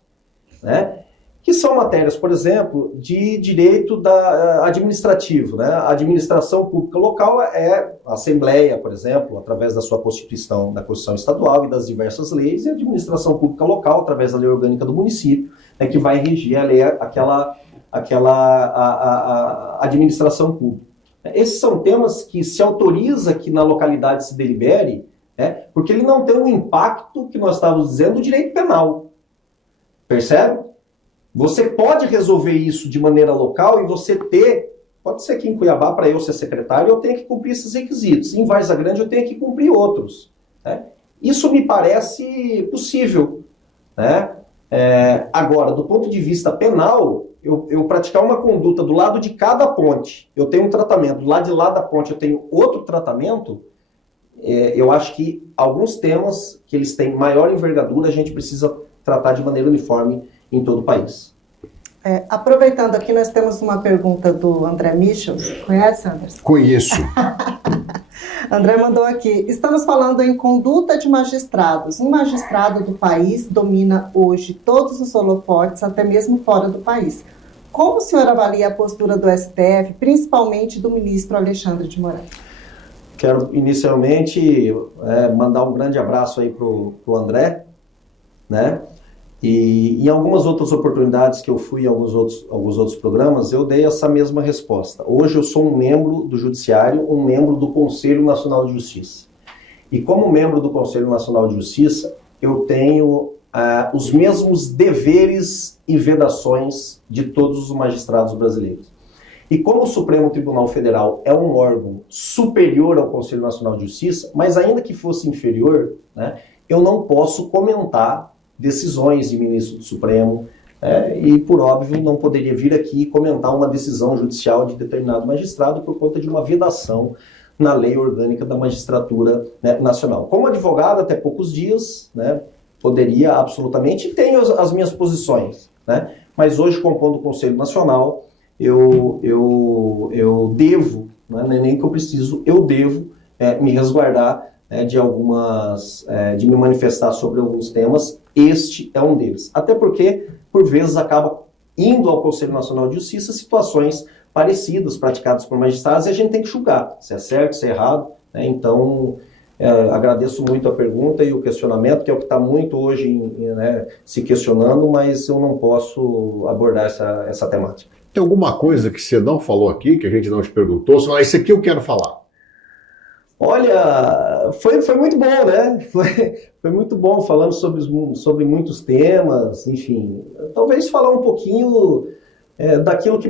né? Que são matérias, por exemplo, de direito administrativo. Né? A administração pública local é a Assembleia, por exemplo, através da sua Constituição, da Constituição Estadual e das diversas leis, e a administração pública local, através da lei orgânica do município, que vai regir a lei, aquela administração pública. Esses são temas que se autoriza que na localidade se delibere, porque ele não tem um impacto, que nós estávamos dizendo, do direito penal. Percebe? Você pode resolver isso de maneira local e você pode ser que em Cuiabá, para eu ser secretário, eu tenha que cumprir esses requisitos. Em Várzea Grande eu tenho que cumprir outros. Né? Isso me parece possível. Né? Agora, do ponto de vista penal, eu praticar uma conduta do lado de cada ponte, eu tenho um tratamento, do lado de lá da ponte eu tenho outro tratamento, eu acho que alguns temas que eles têm maior envergadura, a gente precisa tratar de maneira uniforme em todo o país. Aproveitando aqui, nós temos uma pergunta do André Michels. Conhece, Anderson? Conheço. André mandou aqui, estamos falando em conduta de magistrados. Um magistrado do país domina hoje todos os holofotes, até mesmo fora do país. Como o senhor avalia a postura do STF, principalmente do ministro Alexandre de Moraes? Quero inicialmente mandar um grande abraço aí pro André, né? E em algumas outras oportunidades que eu fui em alguns outros programas, eu dei essa mesma resposta. Hoje eu sou um membro do Judiciário, um membro do Conselho Nacional de Justiça. E como membro do Conselho Nacional de Justiça, eu tenho os mesmos deveres e vedações de todos os magistrados brasileiros. E como o Supremo Tribunal Federal é um órgão superior ao Conselho Nacional de Justiça, mas ainda que fosse inferior, né, eu não posso comentar decisões de ministro do Supremo, e por óbvio não poderia vir aqui e comentar uma decisão judicial de determinado magistrado por conta de uma vedação na lei orgânica da magistratura, né, nacional. Como advogado até poucos dias, né, poderia absolutamente, e tenho as minhas posições, né, mas hoje compondo o Conselho Nacional, eu devo, né, nem que eu preciso, eu devo me resguardar de me manifestar sobre alguns temas. Este é um deles. Até porque, por vezes, acaba indo ao Conselho Nacional de Justiça situações parecidas, praticadas por magistrados, e a gente tem que julgar se é certo, se é errado, né? Então, agradeço muito a pergunta e o questionamento, que é o que está muito hoje se questionando, mas eu não posso abordar essa temática. Tem alguma coisa que você não falou aqui, que a gente não te perguntou? Você fala, isso aqui eu quero falar. Olha, foi muito bom, né? Foi muito bom, falando sobre muitos temas, enfim. Talvez falar um pouquinho daquilo que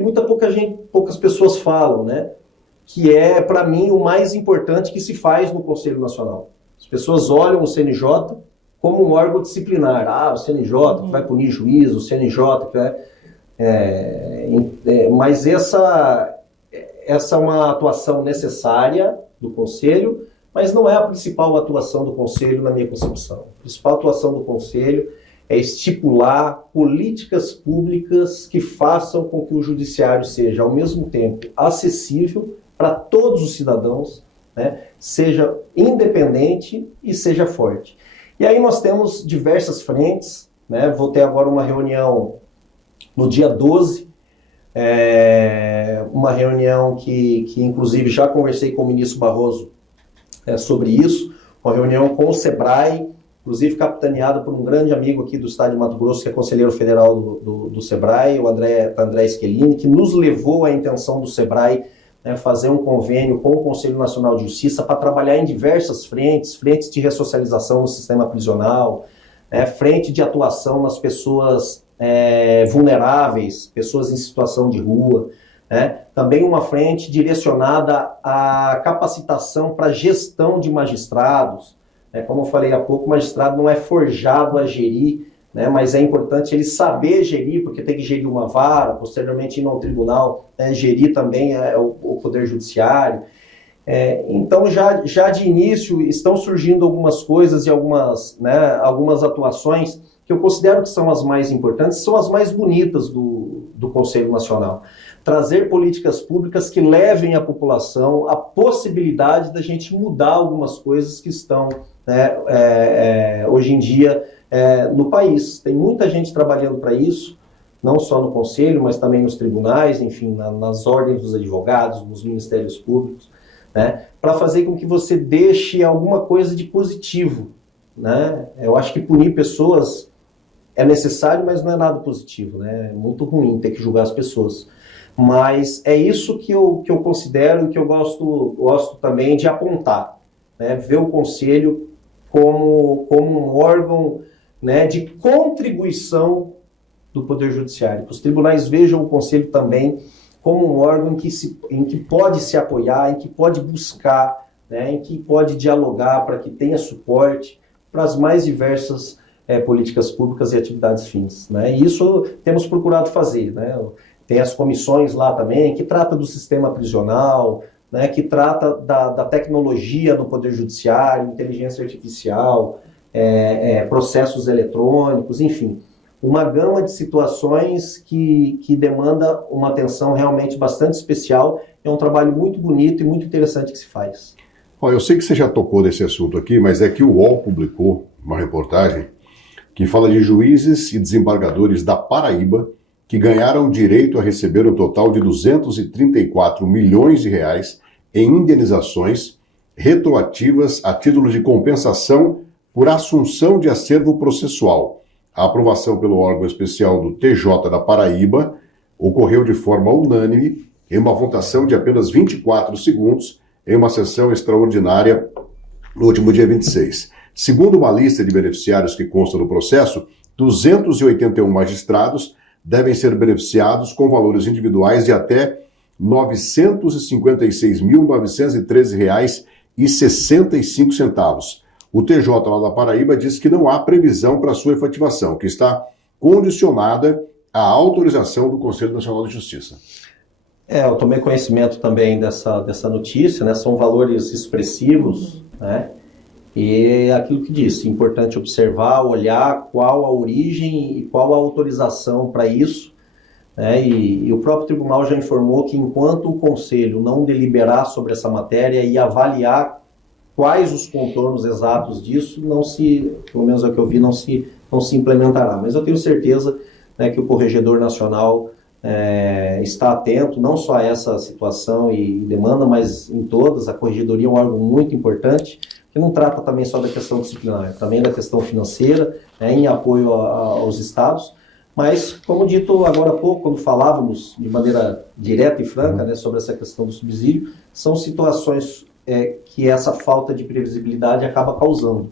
poucas pessoas falam, né? Que é, para mim, o mais importante que se faz no Conselho Nacional. As pessoas olham o CNJ como um órgão disciplinar. O CNJ que vai punir juízo, o CNJ que vai... mas essa é uma atuação necessária do Conselho, mas não é a principal atuação do Conselho na minha concepção. A principal atuação do Conselho é estipular políticas públicas que façam com que o Judiciário seja, ao mesmo tempo, acessível para todos os cidadãos, né, seja independente e seja forte. E aí nós temos diversas frentes, né, vou ter agora uma reunião no dia 12, uma reunião que inclusive já conversei com o ministro Barroso sobre isso, uma reunião com o SEBRAE, inclusive capitaneada por um grande amigo aqui do estado de Mato Grosso, que é conselheiro federal do SEBRAE, o André Schettini, que nos levou à intenção do SEBRAE fazer um convênio com o Conselho Nacional de Justiça para trabalhar em diversas frentes de ressocialização no sistema prisional, frente de atuação nas pessoas vulneráveis, pessoas em situação de rua, também uma frente direcionada à capacitação para gestão de magistrados. Como eu falei há pouco, o magistrado não é forjado a gerir, mas é importante ele saber gerir, porque tem que gerir uma vara, posteriormente ir ao tribunal, gerir também o Poder Judiciário. Então, já de início, estão surgindo algumas coisas e algumas atuações que eu considero que são as mais importantes, são as mais bonitas do Conselho Nacional. Trazer políticas públicas que levem à população a possibilidade da gente mudar algumas coisas que estão hoje em dia no país. Tem muita gente trabalhando para isso, não só no Conselho, mas também nos tribunais, enfim, nas ordens dos advogados, nos ministérios públicos, para fazer com que você deixe alguma coisa de positivo. Eu acho que punir pessoas é necessário, mas não é nada positivo, É muito ruim ter que julgar as pessoas. Mas é isso que eu considero e que eu gosto também de apontar, ver o Conselho como um órgão de contribuição do Poder Judiciário. Que os tribunais vejam o Conselho também como um órgão em que pode se apoiar, em que pode buscar, em que pode dialogar para que tenha suporte para as mais diversas políticas públicas e atividades fins. E isso temos procurado fazer. Tem as comissões lá também, que trata do sistema prisional, que trata da tecnologia no Poder Judiciário, inteligência artificial, processos eletrônicos, enfim. Uma gama de situações que demanda uma atenção realmente bastante especial. É um trabalho muito bonito e muito interessante que se faz. Ó, eu sei que você já tocou nesse assunto aqui, mas é que o UOL publicou uma reportagem que fala de juízes e desembargadores da Paraíba que ganharam direito a receber um total de 234 milhões de reais em indenizações retroativas a título de compensação por assunção de acervo processual. A aprovação pelo órgão especial do TJ da Paraíba ocorreu de forma unânime em uma votação de apenas 24 segundos em uma sessão extraordinária no último dia 26. Segundo uma lista de beneficiários que consta no processo, 281 magistrados devem ser beneficiados com valores individuais de até R$ 956.913,65. O TJ lá da Paraíba diz que não há previsão para sua efetivação, que está condicionada à autorização do Conselho Nacional de Justiça. Eu tomei conhecimento também dessa notícia, né? São valores expressivos, né? E é aquilo que disse, importante observar, olhar qual a origem e qual a autorização para isso, né? E o próprio tribunal já informou que enquanto o Conselho não deliberar sobre essa matéria e avaliar quais os contornos exatos disso, pelo menos é o que eu vi, não se implementará. Mas eu tenho certeza, né, que o Corregedor Nacional está atento não só a essa situação e demanda, mas em todas. A Corregedoria é um órgão muito importante, que não trata também só da questão disciplinar, também da questão financeira, né, em apoio aos estados. Mas, como dito agora há pouco, quando falávamos de maneira direta e franca, né, sobre essa questão do subsídio, são situações que essa falta de previsibilidade acaba causando,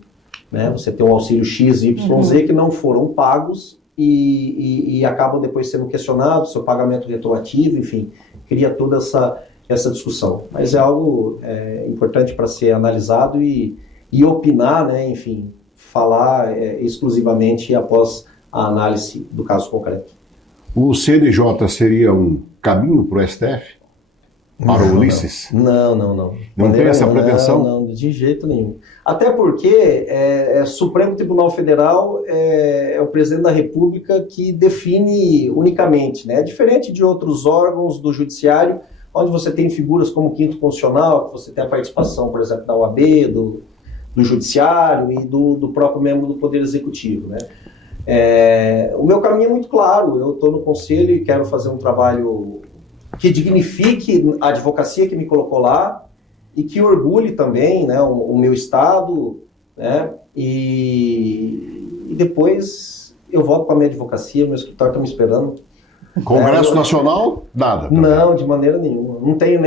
né? Você tem um auxílio X, Y, Z que não foram pagos e acabam depois sendo questionados, seu pagamento retroativo, enfim, cria toda essa discussão. Mas é algo importante para ser analisado e opinar, né? Enfim, falar exclusivamente após a análise do caso concreto. O CNJ seria um caminho para o STF? Para o Ulisses? Não. Não tem essa pretensão? Não, de jeito nenhum. Até porque Supremo Tribunal Federal é o presidente da República que define unicamente, né? É diferente de outros órgãos do judiciário, onde você tem figuras como o Quinto Constitucional, que você tem a participação, por exemplo, da OAB, do Judiciário e do próprio membro do Poder Executivo, né? O meu caminho é muito claro. Eu estou no Conselho e quero fazer um trabalho que dignifique a advocacia que me colocou lá e que orgulhe também, né, o meu estado, né, e depois eu volto para a minha advocacia, meu escritório está me esperando. Congresso Nacional? Nada. Não, de maneira nenhuma. Não tenho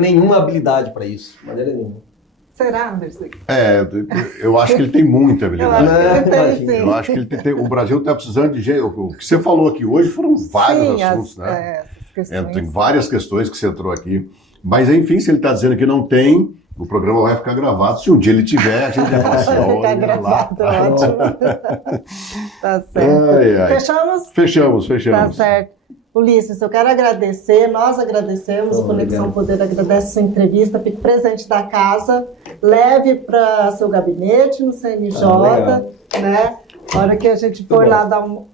nenhuma habilidade para isso, de maneira nenhuma. Será, Anderson? Eu acho que ele tem muita habilidade. Eu acho que ele tem, o Brasil está precisando de gente. O que você falou aqui hoje foram vários assuntos, né? Tem várias questões que você entrou aqui. Mas, enfim, se ele está dizendo que não tem, o programa vai ficar gravado. Se um dia ele tiver, a gente vai falar assim, vai ficar gravado, ótimo. Tá certo. Fechamos? Fechamos. Tá certo. Ulisses, eu quero agradecer, nós agradecemos, o Conexão Poder agradece a sua entrevista, fique presente da casa, leve para seu gabinete no CNJ, né? Na hora que a gente for lá dar uma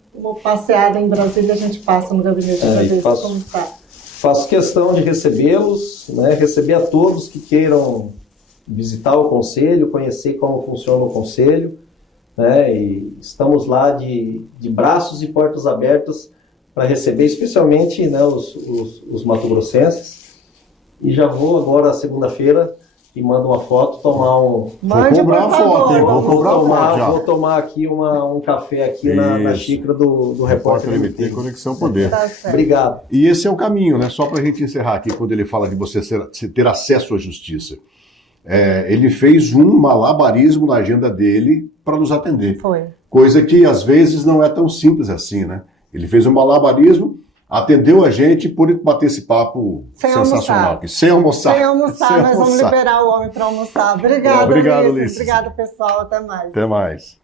passeada em Brasília, a gente passa no gabinete para ver como está. Faço questão de recebê-los, né? Receber a todos que queiram visitar o Conselho, conhecer como funciona o Conselho, né? E estamos lá de braços e portas abertas para receber, especialmente, né, os mato-grossenses. E já vou agora, segunda-feira, e mando uma foto, tomar um... Mande, vou cobrar a foto, hein? Vou tomar aqui um café aqui na xícara do Repórter MT. Conexão Poder. Tá. Obrigado. E esse é o caminho, né? Só para a gente encerrar aqui, quando ele fala de você ter acesso à justiça. Ele fez um malabarismo na agenda dele para nos atender. Foi. Coisa que, às vezes, não é tão simples assim, né? Ele fez um malabarismo, atendeu a gente por bater esse papo sensacional. Sem almoçar, nós vamos liberar o homem para almoçar. Obrigado, Obrigado, Ulisses. Ulisses. Obrigado, pessoal. Até mais. Até mais.